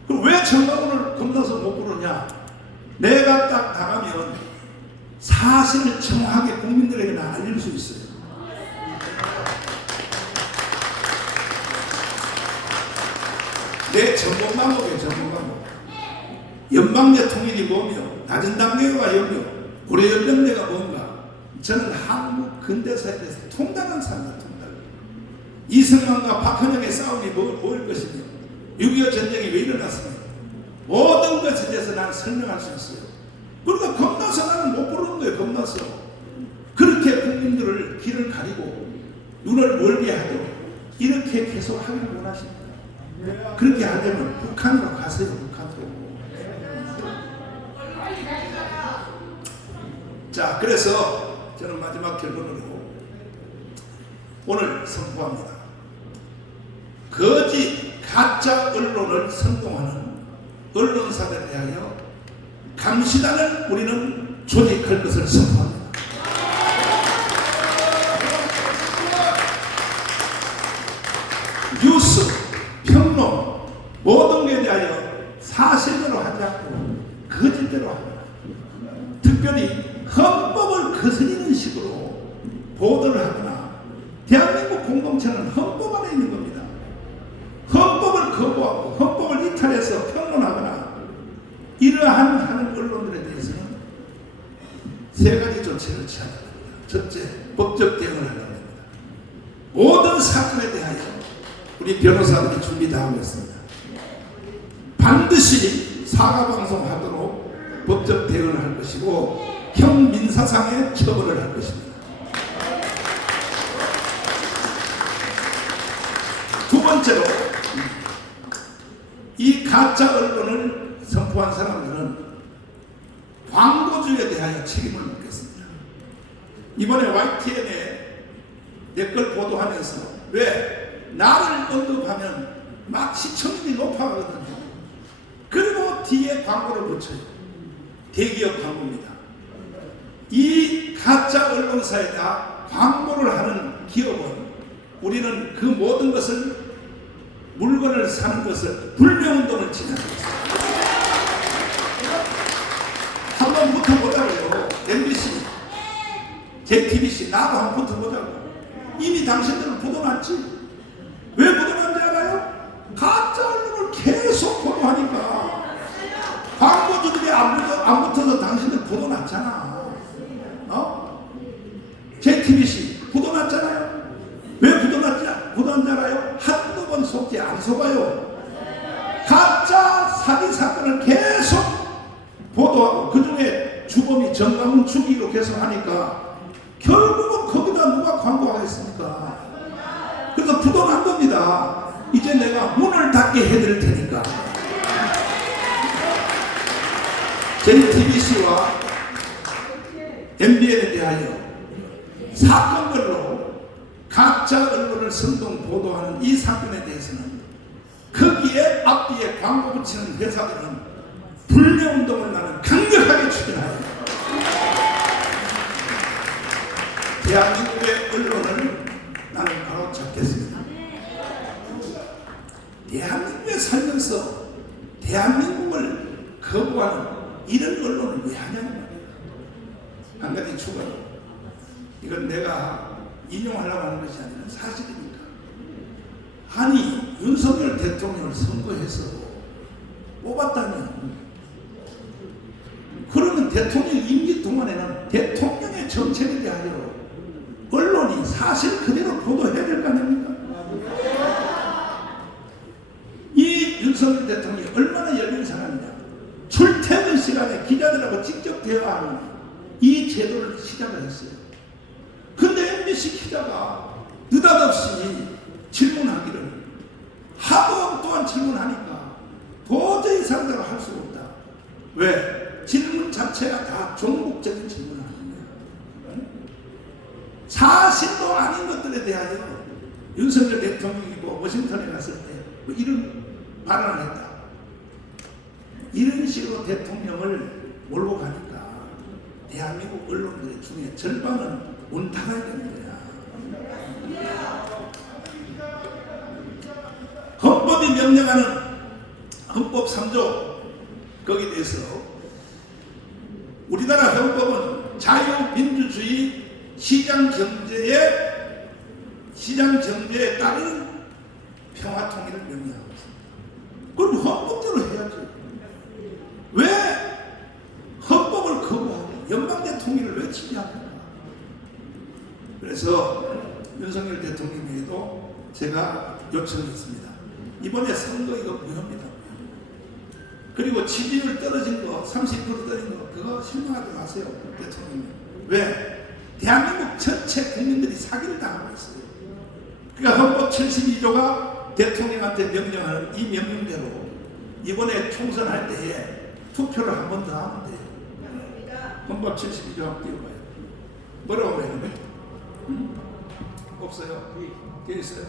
그럼 왜 정마훈을 겁나서 못 부르냐? 내가 딱 나가면 사실을 정확하게 국민들에게 알릴 수 있어요. 내 전문 방법이에요. 전문 방법. 연방대 통일이 뭐며, 낮은 단계가 뭐며, 고려 연방대가 뭔가. 저는 한국 근대사에 대해서 통달한 사람이다. 통달. 이승만과 박헌영의 싸움이 뭐일 것이며, 6.25 전쟁이 왜 일어났습니까? 모든 것에 대해서 나는 설명할 수 있어요. 그러니까 겁나서 나는 못 부르는 거예요. 겁나서. 그렇게 국민들을 길을 가리고 눈을 멀게 하도록 이렇게 계속 하기를 원하십니다. 그렇게 하려면 북한으로 가세요. 북한으로. 자, 그래서 저는 마지막 결론으로 오늘 선포합니다. 거짓 가짜 언론을 선동하는 언론사들에 대하여 감시단을 우리는 조직할 것을 선포합니다. 뉴스, 평론, 모든 것에 대하여 사실대로 하지 않고 거짓대로 합니다. 특별히 헌법을 거스리는 식으로 보도를 하거나, 대한민국 공동체는 헌법 안에 있는 겁니다. 헌법을 거부하고 헌법을 이탈해서 평론하거나 이러한 하는 언론들에 대해서는 3가지 조치를 취하게 됩니다. 첫째, 법적 대응을 하려고 합니다. 모든 사건에 대하여 우리 변호사들이 준비 다 하고 있습니다. 반드시 사과방송하도록 법적 대응을 할 것이고 형민사상의 처벌을 할 것입니다. 두 번째로, 이 가짜 언론을 선포한 사람들은 광고주에 대하여 책임을 묻겠습니다. 이번에 YTN에 내 걸 보도하면서 왜 나를 언급하면 막 시청률이 높아가거든요. 그리고 뒤에 광고를 붙여요. 대기업 광고입니다. 이 가짜 언론사에다 광고를 하는 기업은 우리는 그 모든 것을, 물건을 사는 것을 불매운동을 진행합니다. 한번 붙어보자고요. MBC, JTBC, 나도 한번 붙어보자고. 이미 당신들은 붙어놨지. 왜 붙어놨는지 알아요? 가짜 언론을 계속 보도하니까 광고주들이 안 붙어서 당신들 붙어놨잖아. JTBC 붙어놨잖아요. 어떤 줄 알아요? 한두 번 속지 안 속아요. 가짜 사기 사건을 계속 보도하고 그 중에 주범이 정강훈 주기로 계속 하니까 결국은 거기다 누가 광고하겠습니까? 그래서 부도난 겁니다. 이제 내가 문을 닫게 해드릴 테니까 JTBC와 MBN에 대하여 사건별로 가짜 언론을 선동 보도하는 이 사건에 대해서는 거기에 앞뒤에 광고 붙이는 회사들은 불매운동을 나는 강력하게 추진하여 대한민국의 언론을 나는 바로 잡겠습니다. 대한민국에 살면서 대한민국을 거부하는 이런 언론을 왜 하냐는 말이에요. 한 가지 추가로 이건 내가 인용하려고 하는 것이 아니라 사실이니까. 아니 윤석열 대통령을 선거해서 뽑았다면 그러면 대통령 임기 동안에는 대통령의 정책에 대하여 언론이 사실 그대로 보도해야 될 거 아닙니까? 이 윤석열 대통령이 얼마나 열린 사람이냐. 출퇴근 시간에 기자들하고 직접 대화하는 이 제도를 시작을 했어요. 근데 MBC 기자가 느닷없이 질문하기를 하도 또한 질문하니까 도저히 상대로 할 수가 없다. 왜? 질문 자체가 다 종북적인 질문을 하는 거야. 사실도 아닌 것들에 대하여 윤석열 대통령이 워싱턴에 갔을 때 뭐 이런 발언을 했다. 이런 식으로 대통령을 몰고 가니까 대한민국 언론들 중에 절반은 온타가야 되는 거야. 헌법이 명령하는 헌법 3조 거기에 대해서 우리나라 헌법은 자유민주주의 시장경제에 따른 평화통일을 명령하고 있습니다. 그럼 헌법대로 해야지. 왜 헌법을 거부하고 연방대통령을 왜 지지합니까? 그래서 윤석열 대통령에게도 제가 요청했습니다. 이번에 선거 이거 무효입니다. 그리고 지지율 떨어진 거 30% 떨어진 거 그거 실망하지 마세요. 대통령님. 왜? 대한민국 전체 국민들이 사기를 당하고 있어요. 그러니까 헌법 72조가 대통령한테 명령하는 이 명령대로 이번에 총선할 때에 투표를 한 번 더 하면 돼요. 헌법 72조 한번 띄워봐요. 뭐라고 해요? 없어요? 뒤에 있어요.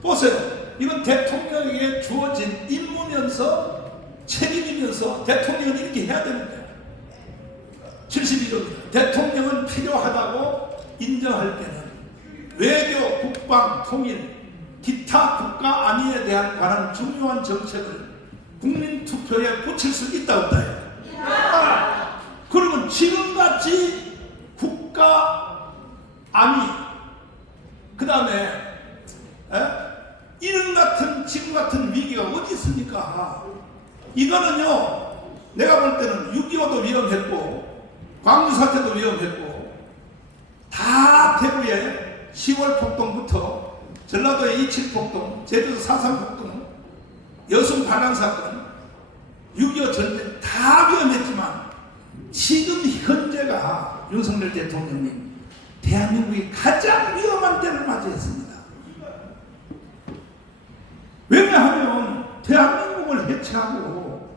보세요. 이건 대통령에게 주어진 임무면서 책임이면서 대통령은 이렇게 해야 되는 거예요. 72조입니다. 대통령은 필요하다고 인정할 때는 외교, 국방, 통일, 기타 국가 안위에 대한 관한 중요한 정책을 국민 투표에 붙일 수 있다 없다요. 그러면 지금같이 국가 안위 그 다음에 이런 같은 지금 같은 위기가 어디 있습니까? 이거는요 내가 볼 때는 6.25도 위험했고 광주 사태도 위험했고 다 대구에 10월 폭동부터 전라도의 27 폭동, 제주도 4.3 폭동, 여순 반란 사건, 6.25 전쟁 다 위험했지만 지금 현재가 윤석열 대통령님 대한민국이 가장 위험한 때를 맞이했습니다. 왜냐하면 대한민국을 해체하고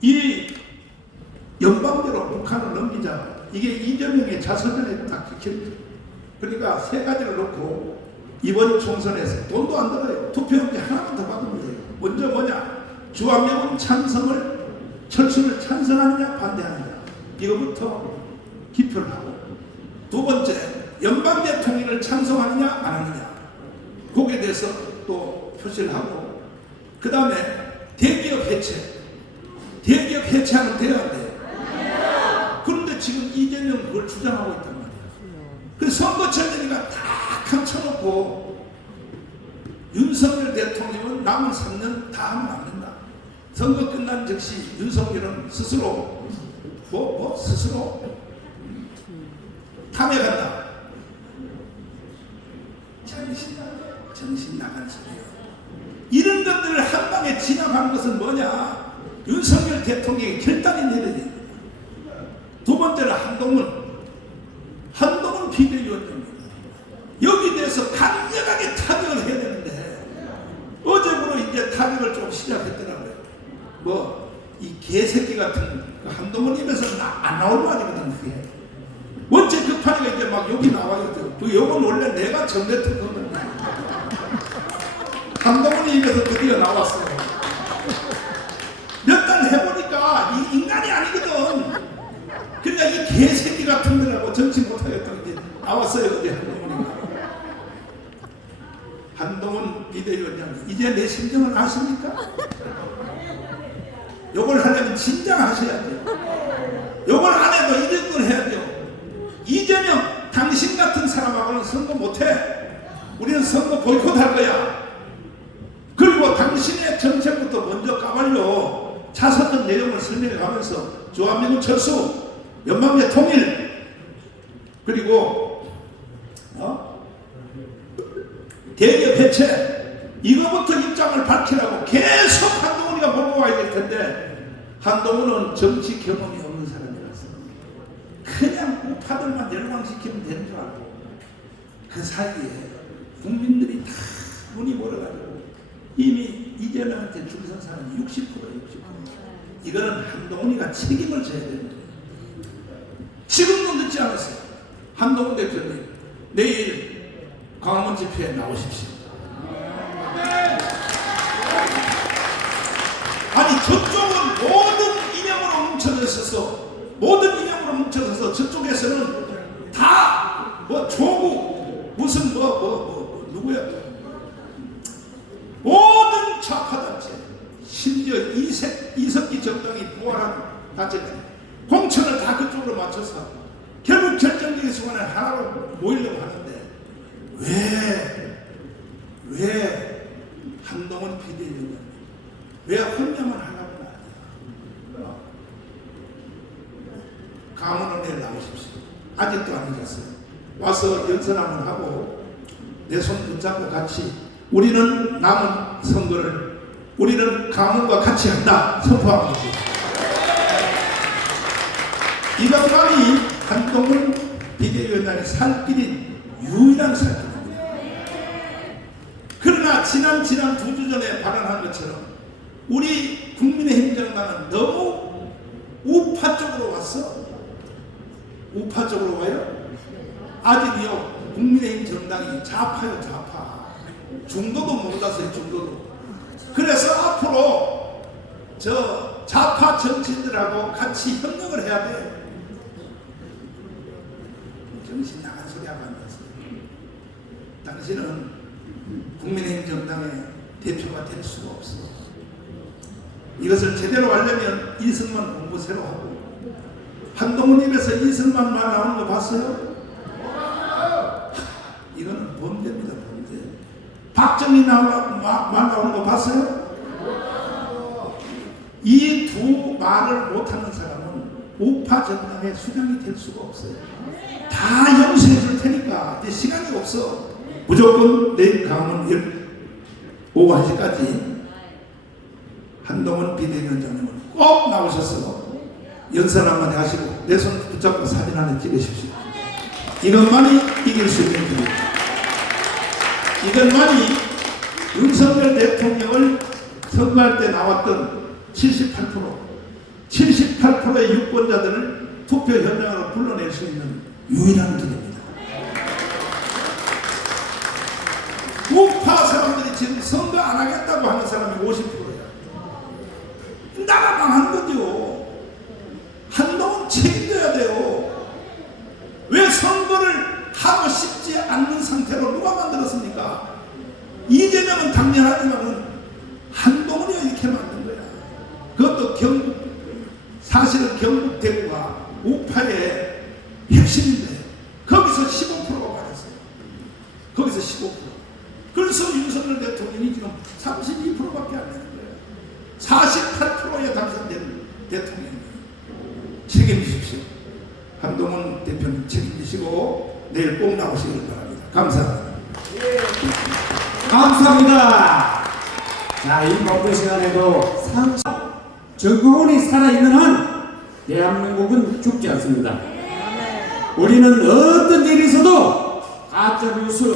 이 연방대로 북한을 넘기자 이게 이재명의 자서전에 딱 적혀있죠. 그러니까 세 가지를 놓고 이번 총선에서 돈도 안 들어요. 투표용지 하나만 더 받으면 돼요. 먼저 뭐냐? 주한미군 찬성을 철수를 찬성하느냐 반대하느냐 이거부터 기표를 하고 두 번째 연방대통령을 찬성하느냐 안 하느냐 거기에 대해서 또 표시를 하고 그 다음에 대기업 해체하면 돼야 안 돼요. 그런데 지금 이재명 그걸 주장하고 있단 말이에요. 그래서 선거철이니까 다 감춰놓고 윤석열 대통령은 남은 3년 다 하면 안 된다. 선거 끝난 즉시 윤석열은 스스로 스스로 탐해간다. 정신 나간 소리예요. 이런 것들을 한 방에 진압하는 것은 뭐냐? 윤석열 대통령이 결단이 내려야 됩니다. 두 번째는 한동훈 비대위원장입니다. 여기 대해서 강력하게 타격을 해야 되는데 어제부로 이제 타격을 좀 시작했더라고요. 뭐 이 개새끼 같은 그 한동훈 입에서는 안 나올 말이거든. 그게 원체 급하니까 이제 막 욕이 나와요. 그 욕은 원래 내가 전뱉은 거거든요. 한동훈 입에서 드디어 나왔어요. 몇 달 해보니까 이 인간이 아니거든. 그러니까 이 개새끼 같은 데라고 정치 못하겠다고 이제 나왔어요. 근데 한동훈 비대위원장 이제 내 심정을 아십니까? 요걸 하려면 진작 하셔야 돼요. 요걸 안 해도 이 정도는 해야 돼요. 이재명 당신 같은 사람하고는 선거 못해. 우리는 선거 보이콧할 거야. 그리고 당신의 정책부터 먼저 까발려 자선적 내용을 설명해 가면서 조합민국 철수, 연방제 통일, 그리고 대기업 해체, 이거부터 입장을 밝히라고 계속 한동훈이가 몰고 와야 될 텐데 한동훈은 정치 경험이 없는 사람이라서 그냥 우파들만 열광시키면 되는 줄 알고 그 사이에 국민들이 다 눈이 멀어가지고 이미 이재명한테 줄선 사람이 60%예요. 60%. 이거는 한동훈이가 책임을 져야 됩니다. 지금도 늦지 않았어요. 한동훈 대표님 내일 광화문 집회에 나오십시오. 아니 저쪽은 모든 인형으로 뭉쳐져 있어서 저쪽에서는 다 뭐 조국 무슨 누구야 모든 좌파단체 심지어 이석기 정당이 부활한 단체까지 공천을 다 그쪽으로 맞춰서 결국 결정적인 순간에 하나로 모이려고 하는데 왜 한동훈 비대위원장 왜 혼자만 하려고 하냐? 가문원에 나오십시오. 아직도 안 오셨어요. 와서 연설 한번 하고 내 손 붙잡고 같이 우리는 남은 선거를 우리는 가문과 같이 한다 선포하는 거죠. 이것만이 한동훈 비대위원장의 살 길인 유일한 살 길입니다. 그러나 지난 2주 전에 발언한 것처럼 우리 국민의힘 정당은 너무 우파 쪽으로 왔어. 우파 쪽으로 와요? 아직이요. 국민의힘 정당이 좌파요. 좌파. 중도도 못 갔어요. 중도도. 그래서 앞으로 저 좌파 정치인들하고 같이 협력을 해야 돼. 정신 나간 소리 하고 앉았어요. 당신은 국민의힘 정당의 대표가 될 수가 없어. 이것을 제대로 하려면 이승만 공부 새로 하고 한동훈 입에서 이승만 말 나오는 거 봤어요? 이거는 범죄입니다. 범죄. 박정희 말 나오는 거 봤어요? 이 두 말을 못하는 사람은 우파 정당의 수장이 될 수가 없어요. 다 용서해 줄 테니까 이제 시간이 없어. 무조건 내일 강원 오후 1시까지 한동훈 비대위원장님은 꼭 나오셔서 연설 한마디 하시고 내 손 붙잡고 사진 하나 찍으십시오. 이것만이 이길 수 있는 길입니다. 이것만이 윤석열 대통령을 선거할 때 나왔던 78%의 유권자들을 투표 현장으로 불러낼 수 있는 유일한 길입니다. 우파 사람들이 지금 선거 안 하겠다고 하는 사람이 50%야. 나가 망하는 거죠. 한동훈 책임져야 돼요. 왜 선거를 하고 싶지 않는 상태로 누가 만들었습니까? 이재명은 당연하지만은 한동훈이 이렇게 만든 거야. 그것도 사실은 경북 대구가 우파의 핵심인데 거기서 15%가 받았어요. 거기서 15%. 그래서 윤석열 대통령이 지금 32%밖에 안 되는 거예요. 48%에 당선된 대통령이 책임지십시오. 한동훈 대표님 책임지시고 내일 꼭 나오시길 바랍니다. 감사합니다. 감사합니다. 자, 이 법대 시간에도 정의원이 살아있는 한 대한민국은 죽지 않습니다. 우리는 어떤 일이 있어도 가짜뉴스,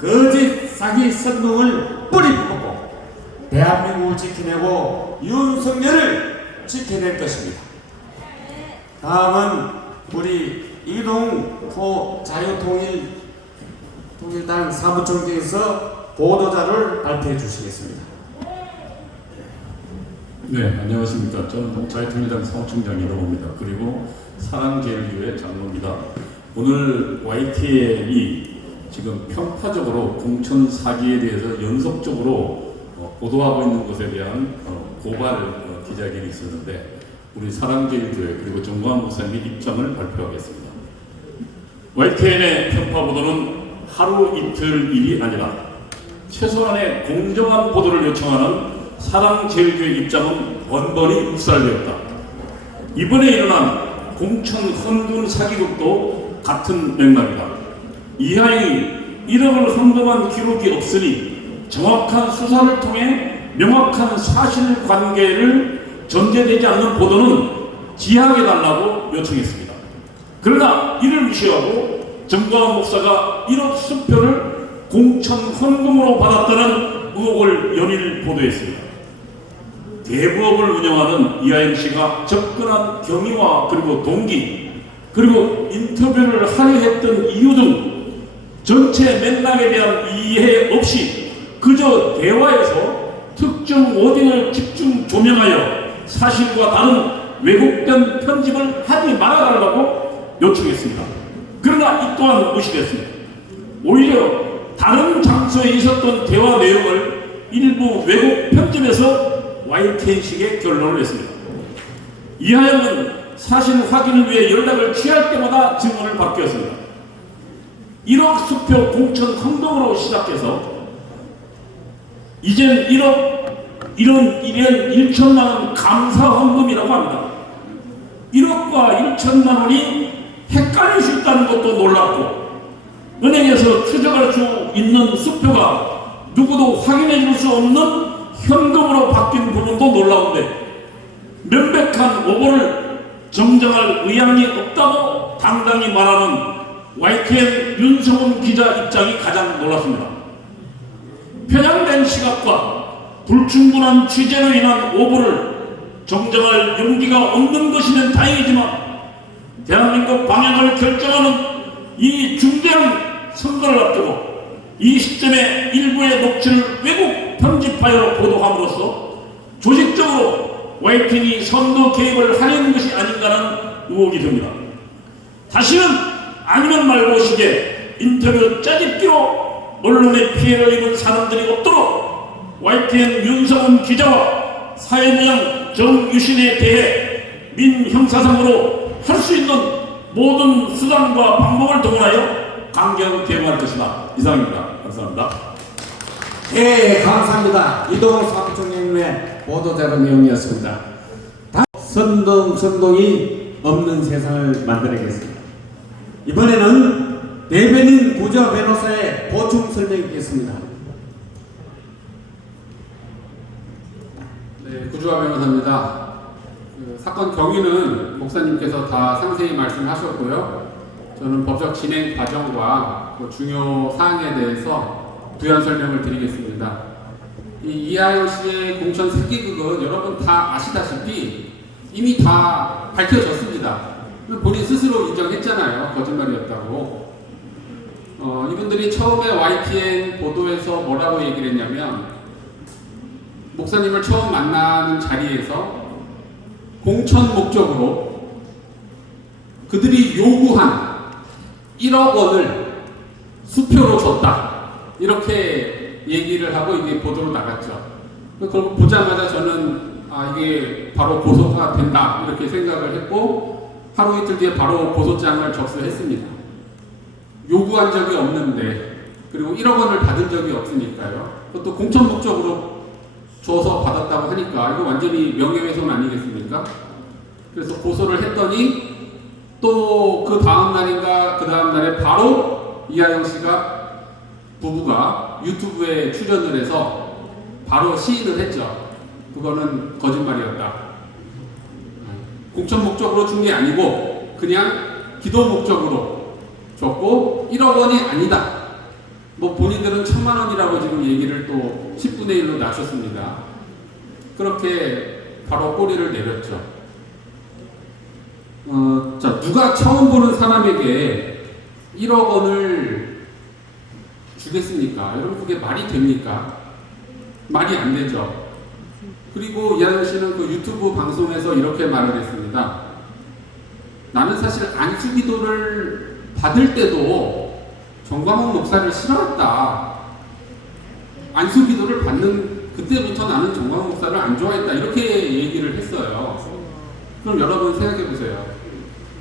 거짓, 사기, 선동을 뿌리 뽑고 대한민국을 지켜내고 윤석열을 지켜낼 것입니다. 다음은 우리 이동호 자유통일당 사무총장께서 보도자를 발표해 주시겠습니다. 네, 안녕하십니까. 저는 자유통일당 사무총장 이동호입니다. 그리고 사랑제일교회 장로입니다. 오늘 YTN이 지금 편파적으로 공천 사기에 대해서 연속적으로 보도하고 있는 것에 대한 고발 기자회견이 있었는데 우리 사랑제일교회 그리고 정광 목사님의 입장을 발표하겠습니다. YTN의 편파 보도는 하루 이틀 일이 아니라 최소한의 공정한 보도를 요청하는 사랑제일교회 입장은 번번이 묵살되었다. 이번에 일어난 공천 헌금 사기극도 같은 맥락이다. 이하의 1억을 헌금한 기록이 없으니 정확한 수사를 통해 명확한 사실관계를 전제되지 않는 보도는 지양해달라고 요청했습니다. 그러나 이를 무시하고 정광훈 목사가 1억 수표를 공천 헌금으로 받았다는 의혹을 연일 보도했습니다. 대부업을 운영하는 이하영 씨가 접근한 경위와 그리고 동기 그리고 인터뷰를 하려 했던 이유 등 전체 맥락에 대한 이해 없이 그저 대화에서 특정 워딩을 집중 조명하여 사실과 다른 왜곡된 편집을 하지 말아달라고 요청했습니다. 그러나 이 또한 무시됐습니다. 오히려 다른 장소에 있었던 대화 내용을 일부 왜곡 편집해서 YTN식의 결론을 냈습니다. 이하영은 사실 확인을 위해 연락을 취할 때마다 증언을 바뀌었습니다. 1억 수표 공천 헌금으로 시작해서 이젠 1억 1천만 원 감사 헌금이라고 합니다. 1억과 1천만 원이 헷갈릴 수 있다는 것도 놀랍고 은행에서 추적할 수 있는 수표가 누구도 확인해 줄 수 없는 현금으로 바뀐 부분도 놀라운데 명백한 오보를 정정할 의향이 없다고 당당히 말하는 YTN 윤성훈 기자 입장이 가장 놀랐습니다. 편향된 시각과 불충분한 취재로 인한 오보를 정정할 용기가 없는 것이면 다행이지만 대한민국 방향을 결정하는 이 중대한 선거를 앞두고 이 시점에 일부의 녹취를 왜곡 편집하여 보도함으로써 조직적으로 YTN이 선거 개입을 하려는 것이 아닌가라는 의혹이 듭니다. 다시는 아니면 말고 시기에 인터뷰 짜집기로 언론의 피해를 입은 사람들이 없도록 YTN 윤성훈 기자와 사회부장 정유신에 대해 민형사상으로 할 수 있는 모든 수단과 방법을 동원하여 강경 대응할 것이다. 이상입니다. 감사합니다. 네, 감사합니다. 이동호 사무총장님의 보도자료 내용이었습니다. 선동이 없는 세상을 만들어야겠습니다. 이번에는 대변인 구자 변호사의 보충 설명이 있겠습니다. 네, 구주화 변호사입니다. 사건 경위는 목사님께서 다 상세히 말씀하셨고요. 저는 법적 진행 과정과 중요 사항에 대해서 부연 설명을 드리겠습니다. 이 이하영 씨의 공천 사기극은 여러분 다 아시다시피 이미 다 밝혀졌습니다. 본인 스스로 인정했잖아요. 거짓말이었다고. 이분들이 처음에 YTN 보도에서 뭐라고 얘기를 했냐면 목사님을 처음 만나는 자리에서 공천 목적으로 그들이 요구한 1억 원을 수표로 줬다. 이렇게 얘기를 하고 이게 보도로 나갔죠. 그걸 보자마자 저는 이게 바로 고소가 된다. 이렇게 생각을 했고 하루 이틀 뒤에 바로 고소장을 접수했습니다. 요구한 적이 없는데 그리고 1억 원을 받은 적이 없으니까요. 그것도 공천 목적으로 줘서 받았다고 하니까 이거 완전히 명예훼손 아니겠습니까? 그래서 고소를 했더니 또 그 다음 날인가 그 다음 날에 바로 이하영 씨가 부부가 유튜브에 출연을 해서 바로 시인을 했죠. 그거는 거짓말이었다. 공천 목적으로 준 게 아니고 그냥 기도 목적으로 줬고 1억 원이 아니다. 뭐 본인들은 1,000만 원이라고 지금 얘기를 또 10분의 1로 낮췄습니다. 그렇게 바로 꼬리를 내렸죠. 자, 누가 처음 보는 사람에게 1억 원을 주겠습니까? 여러분 그게 말이 됩니까? 말이 안 되죠. 그리고 이하연 씨는 그 유튜브 방송에서 이렇게 말을 했습니다. 나는 사실 안수기도를 받을 때도 정광훈 목사를 싫어했다. 안수기도를 받는 그때부터 나는 정광훈 목사를 안 좋아했다. 이렇게 얘기를 했어요. 그럼 여러분 생각해 보세요.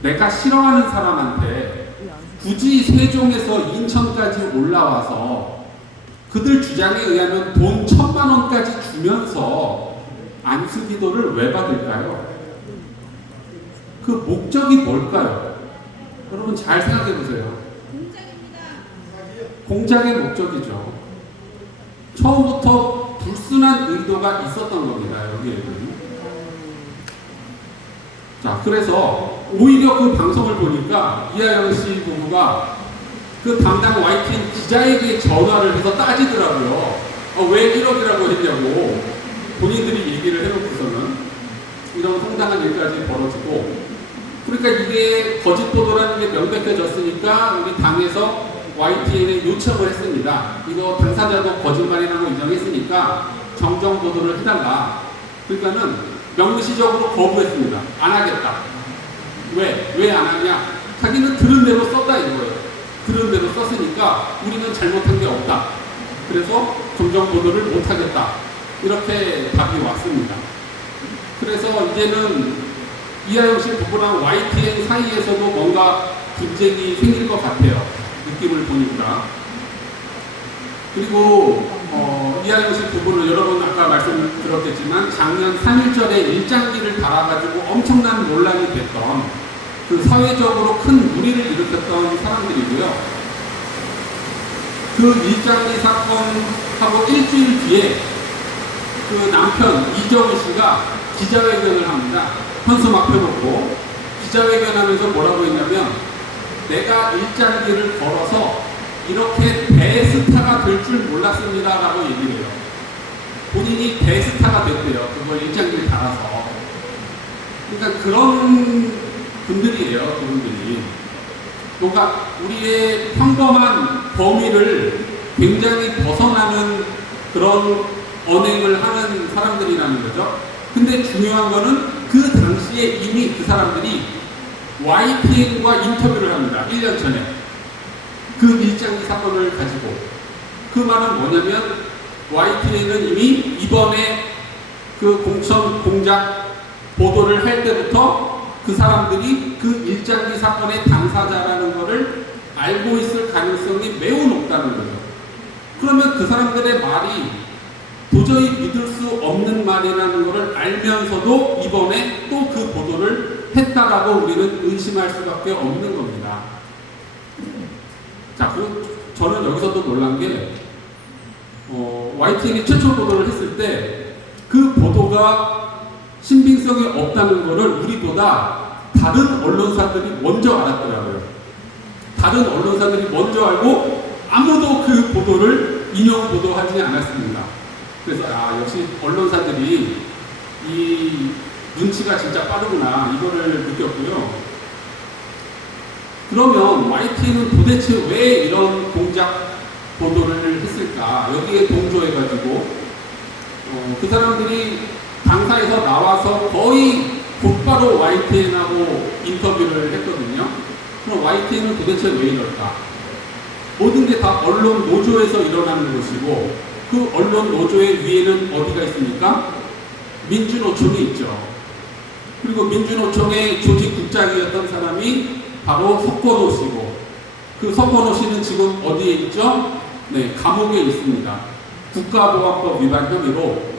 내가 싫어하는 사람한테 굳이 세종에서 인천까지 올라와서 그들 주장에 의하면 돈 1,000만 원까지 주면서 안수기도를 왜 받을까요? 그 목적이 뭘까요? 여러분 잘 생각해 보세요. 공작의 목적이죠. 처음부터 불순한 의도가 있었던 겁니다. 여기에는. 자, 그래서 오히려 그 방송을 보니까 이하연 씨 부부가 그 담당 YTN 기자에게 전화를 해서 따지더라고요. 왜 1억이라고 했냐고 본인들이 얘기를 해놓고서는 이런 황당한 일까지 벌어지고, 그러니까 이게 거짓 보도라는 게 명백해졌으니까 우리 당에서 YTN에 요청을 했습니다. 이거 당사자도 거짓말이라고 인정했으니까 정정 보도를 해달라. 그러니까는 명시적으로 거부했습니다. 안 하겠다. 왜 안 하냐? 자기는 들은 대로 썼다 이거예요. 들은 대로 썼으니까 우리는 잘못한 게 없다. 그래서 정정 보도를 못 하겠다. 이렇게 답이 왔습니다. 그래서 이제는 이하연 씨 부부랑 YTN 사이에서도 뭔가 분쟁이 생길 것 같아요. 느낌을 보니까. 그리고 이하연 씨 부부는 여러분 아까 말씀드렸겠지만 작년 3.1절에 일장기를 달아가지고 엄청난 논란이 됐던 그 사회적으로 큰 무리를 일으켰던 사람들이고요. 그 일장기 사건하고 일주일 뒤에 그 남편 이정우 씨가 기자회견을 합니다. 현수막 펴놓고 기자회견하면서 뭐라고 했냐면, 내가 일장기를 걸어서 이렇게 대스타가 될 줄 몰랐습니다 라고 얘기를 해요. 본인이 대스타가 됐대요. 그걸 일장기를 달아서. 그러니까 그런 분들이에요. 그분들이 뭔가 우리의 평범한 범위를 굉장히 벗어나는 그런 언행을 하는 사람들이라는 거죠. 근데 중요한 거는 그 당시에 이미 그 사람들이 YTN과 인터뷰를 합니다. 1년 전에. 그 일장기 사건을 가지고. 그 말은 뭐냐면 YTN은 이미 이번에 그 공작 보도를 할 때부터 그 사람들이 그 일장기 사건의 당사자라는 것을 알고 있을 가능성이 매우 높다는 거죠. 그러면 그 사람들의 말이 도저히 믿을 수 없는 말이라는 것을 알면서도 이번에 또 그 보도를 했다라고 우리는 의심할 수밖에 없는 겁니다. 자, 저는 여기서도 놀란 게 YTN이 최초 보도를 했을 때 그 보도가 신빙성이 없다는 것을 우리보다 다른 언론사들이 먼저 알았더라고요. 다른 언론사들이 먼저 알고 아무도 그 보도를 인용 보도하지 않았습니다. 그래서 역시 언론사들이 이 눈치가 진짜 빠르구나 이거를 느꼈고요. 그러면 YTN은 도대체 왜 이런 공작 보도를 했을까? 여기에 동조해가지고 그 사람들이 당사에서 나와서 거의 곧바로 YTN하고 인터뷰를 했거든요. 그럼 YTN은 도대체 왜 이럴까? 모든 게 다 언론 노조에서 일어나는 것이고, 그 언론 노조의 위에는 어디가 있습니까? 민주노총이 있죠. 그리고 민주노총의 조직국장이었던 사람이 바로 석권호 씨고, 그 석권호 씨는 지금 어디에 있죠? 네, 감옥에 있습니다. 국가보안법 위반 혐의로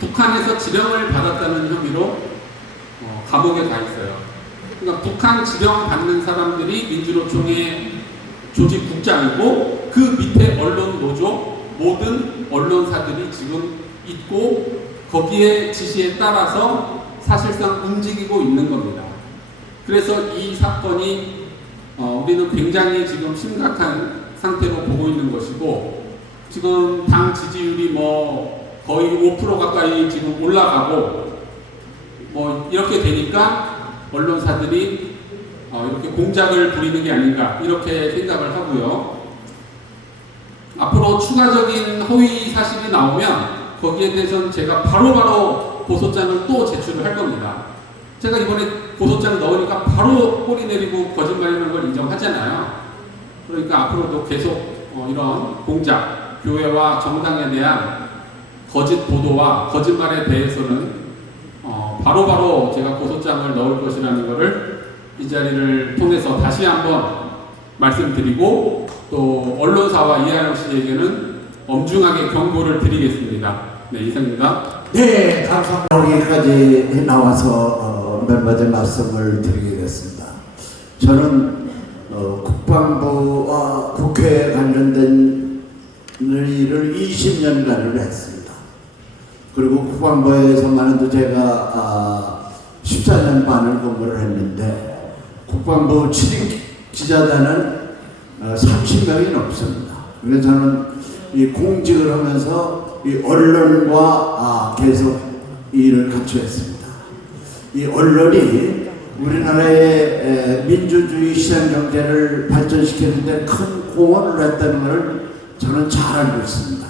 북한에서 지령을 받았다는 혐의로 감옥에 가 있어요. 그러니까 북한 지령 받는 사람들이 민주노총의 조직국장이고 그 밑에 언론 노조 모든 언론사들이 지금 있고 거기에 지시에 따라서 사실상 움직이고 있는 겁니다. 그래서 이 사건이 우리는 굉장히 지금 심각한 상태로 보고 있는 것이고 지금 당 지지율이 뭐 거의 5% 가까이 지금 올라가고 뭐 이렇게 되니까 언론사들이 이렇게 공작을 부리는 게 아닌가 이렇게 생각을 하고요. 앞으로 추가적인 허위 사실이 나오면 거기에 대해서는 제가 바로바로 고소장을 또 제출을 할 겁니다. 제가 이번에 고소장 넣으니까 바로 꼬리 내리고 거짓말이라는 걸 인정하잖아요. 그러니까 앞으로도 계속 이런 공작, 교회와 정당에 대한 거짓 보도와 거짓말에 대해서는 바로바로 제가 고소장을 넣을 것이라는 것을 이 자리를 통해서 다시 한번 말씀드리고 또 언론사와 이하영 씨에게는 엄중하게 경고를 드리겠습니다. 네, 이상입니다. 네, 감사합니다. 여기까지 나와서 몇 마디 말씀을 드리겠습니다. 저는 국방부와 국회에 관련된 일을 20년간을 했습니다. 그리고 국방부에서만 해도 제가 14년 반을 근무를 했는데 국방부 출입 기자단은 30명이 넘습니다. 그래서 저는 이 공직을 하면서 이 언론과 계속 일을 같이 했습니다. 이 언론이 우리나라의 민주주의 시장 경제를 발전시키는 데 큰 공헌을 했다는 것을 저는 잘 알고 있습니다.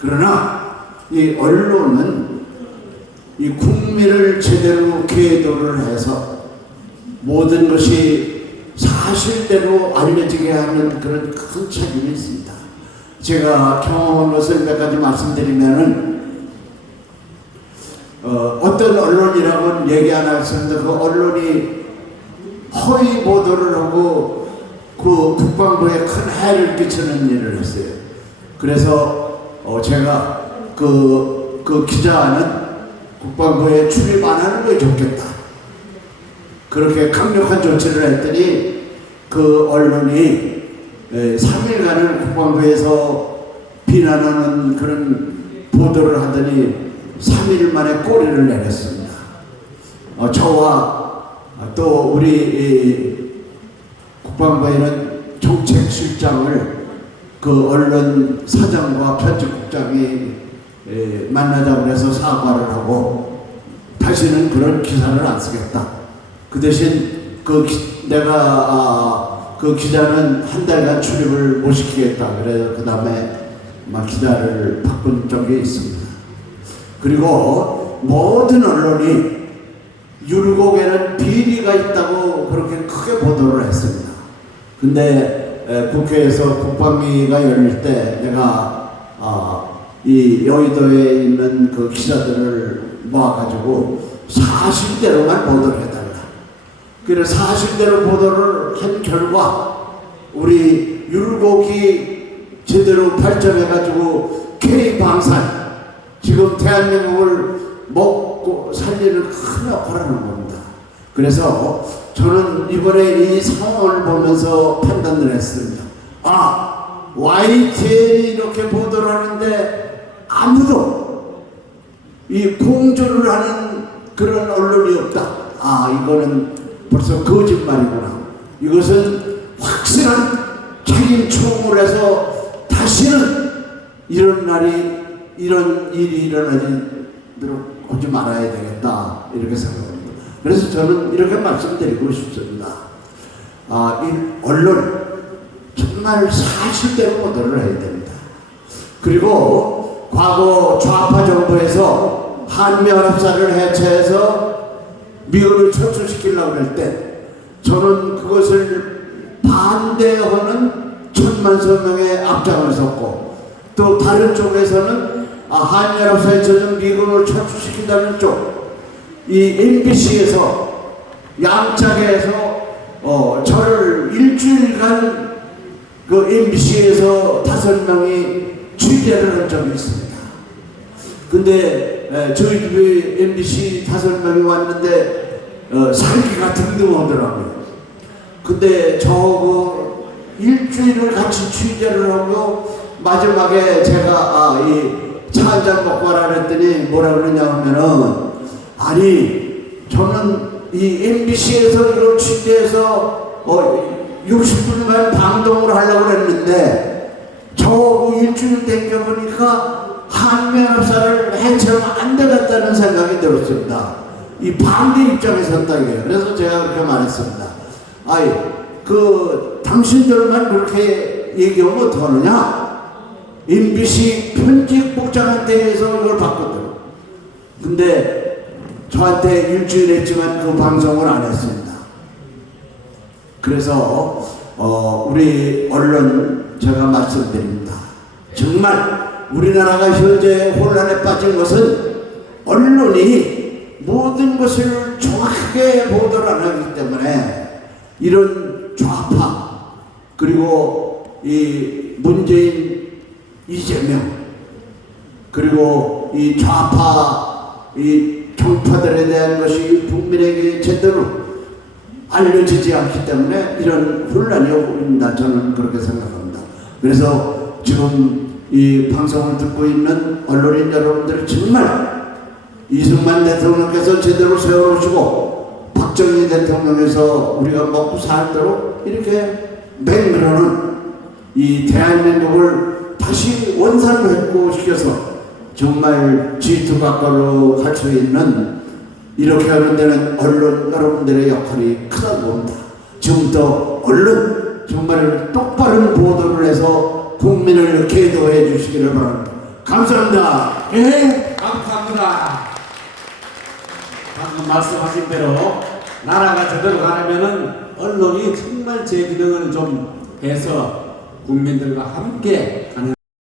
그러나 이 언론은 이 국민을 제대로 계도를 해서 모든 것이 사실대로 알려지게 하는 그런 큰 책임이 있습니다. 제가 경험한 것을 몇 가지 말씀드리면은 어떤 언론이라고는 얘기 안 하겠습니다. 그 언론이 허위 보도를 하고 그 국방부에 큰 해를 끼치는 일을 했어요. 그래서 제가 그 기자는 국방부에 출입 안 하는 게 좋겠다. 그렇게 강력한 조치를 했더니 그 언론이 3일간을 국방부에서 비난하는 그런 보도를 하더니 3일 만에 꼬리를 내렸습니다. 저와 또 우리 국방부에는 정책실장을 그 언론 사장과 편집국장이 만나자고 해서 사과를 하고 다시는 그런 기사를 안 쓰겠다. 그 대신 내가 그 기자는 한 달간 출입을 못 시키겠다. 그래서 그 다음에 막 기자를 바꾼 적이 있습니다. 그리고 모든 언론이 율곡에는 비리가 있다고 그렇게 크게 보도를 했습니다. 근데 국회에서 국방위가 열릴 때 내가 이 여의도에 있는 그 기자들을 모아가지고 사실대로만 보도를 해달라. 그래서 사실대로 보도를 한 결과 우리 율곡이 제대로 발전해가지고 K방산 지금 대한민국을 먹고 살리는 큰 역할을 하는 겁니다. 그래서 저는 이번에 이 상황을 보면서 판단을 했습니다. YTN이 이렇게 보도를 하는데 아무도 이 공조를 하는 그런 언론이 없다. 이거는 벌써 거짓말이구나. 이것은 확실한 책임 추궁을 해서 다시는 이런 일이 일어나도록 하지 말아야 되겠다. 이렇게 생각합니다. 그래서 저는 이렇게 말씀드리고 싶습니다. 이 언론 정말 사실대로 보도를 해야 됩니다. 그리고 과거 좌파 정부에서 한미연합사를 해체해서 미국을 철수시키려고 할 때 저는 그것을 반대하는 천만 서명의 앞장을 섰고 또 다른 쪽에서는 한미연합사에 젖은 미국을 철수시킨다는 쪽 이 MBC에서 양짝에서 저를 일주일간 그 MBC에서 5명이 취재를 한 적이 있습니다. 근데 저희 집에 MBC 5명이 왔는데 살기가 등등하더라고요. 근데 일주일을 같이 취재를 하고 마지막에 제가 이 차 한잔 먹고 가라 그랬더니 뭐라 그러냐 하면은 아니 저는 이 MBC에서 이걸 취재해서 60분간 방송을 하려고 그랬는데 저 일주일 땡겨보니까 한미연합사를 해체하면 안 되겠다는 생각이 들었습니다. 이 반대 입장에 섰다 이거예요. 그래서 제가 그렇게 말했습니다. 아이 당신들만 그렇게 얘기하면 어떡하느냐? MBC 편집국장한테서 이걸 받거든. 근데 저한테 일주일 했지만 그 방송을 안 했습니다. 그래서 우리 언론 제가 말씀드립니다. 정말 우리나라가 현재 혼란에 빠진 것은 언론이 모든 것을 정확하게 보도를 안 하기 때문에 이런 좌파 그리고 이 문재인 이재명 그리고 이 좌파 이 정파들에 대한 것이 국민에게 제대로 알려지지 않기 때문에 이런 혼란이 오고 있다. 저는 그렇게 생각합니다. 그래서 지금 이 방송을 듣고 있는 언론인 여러분들 정말 이승만 대통령께서 제대로 세워놓으시고 박정희 대통령께서 우리가 먹고 살도록 이렇게 맹그러는 이 대한민국을 다시 원산회복시켜서 정말 G2각과로 갈 수 있는 이렇게 하는 데는 언론 여러분들의 역할이 크다고 봅니다. 지금부터 언론 정말 똑바른 보도를 해서 국민을 계도해 주시기를 바랍니다. 감사합니다. 예, 감사합니다. 방금 말씀하신 대로 나라가 제대로 가려면은 언론이 정말 제 기능을 좀 해서 국민들과 함께 가는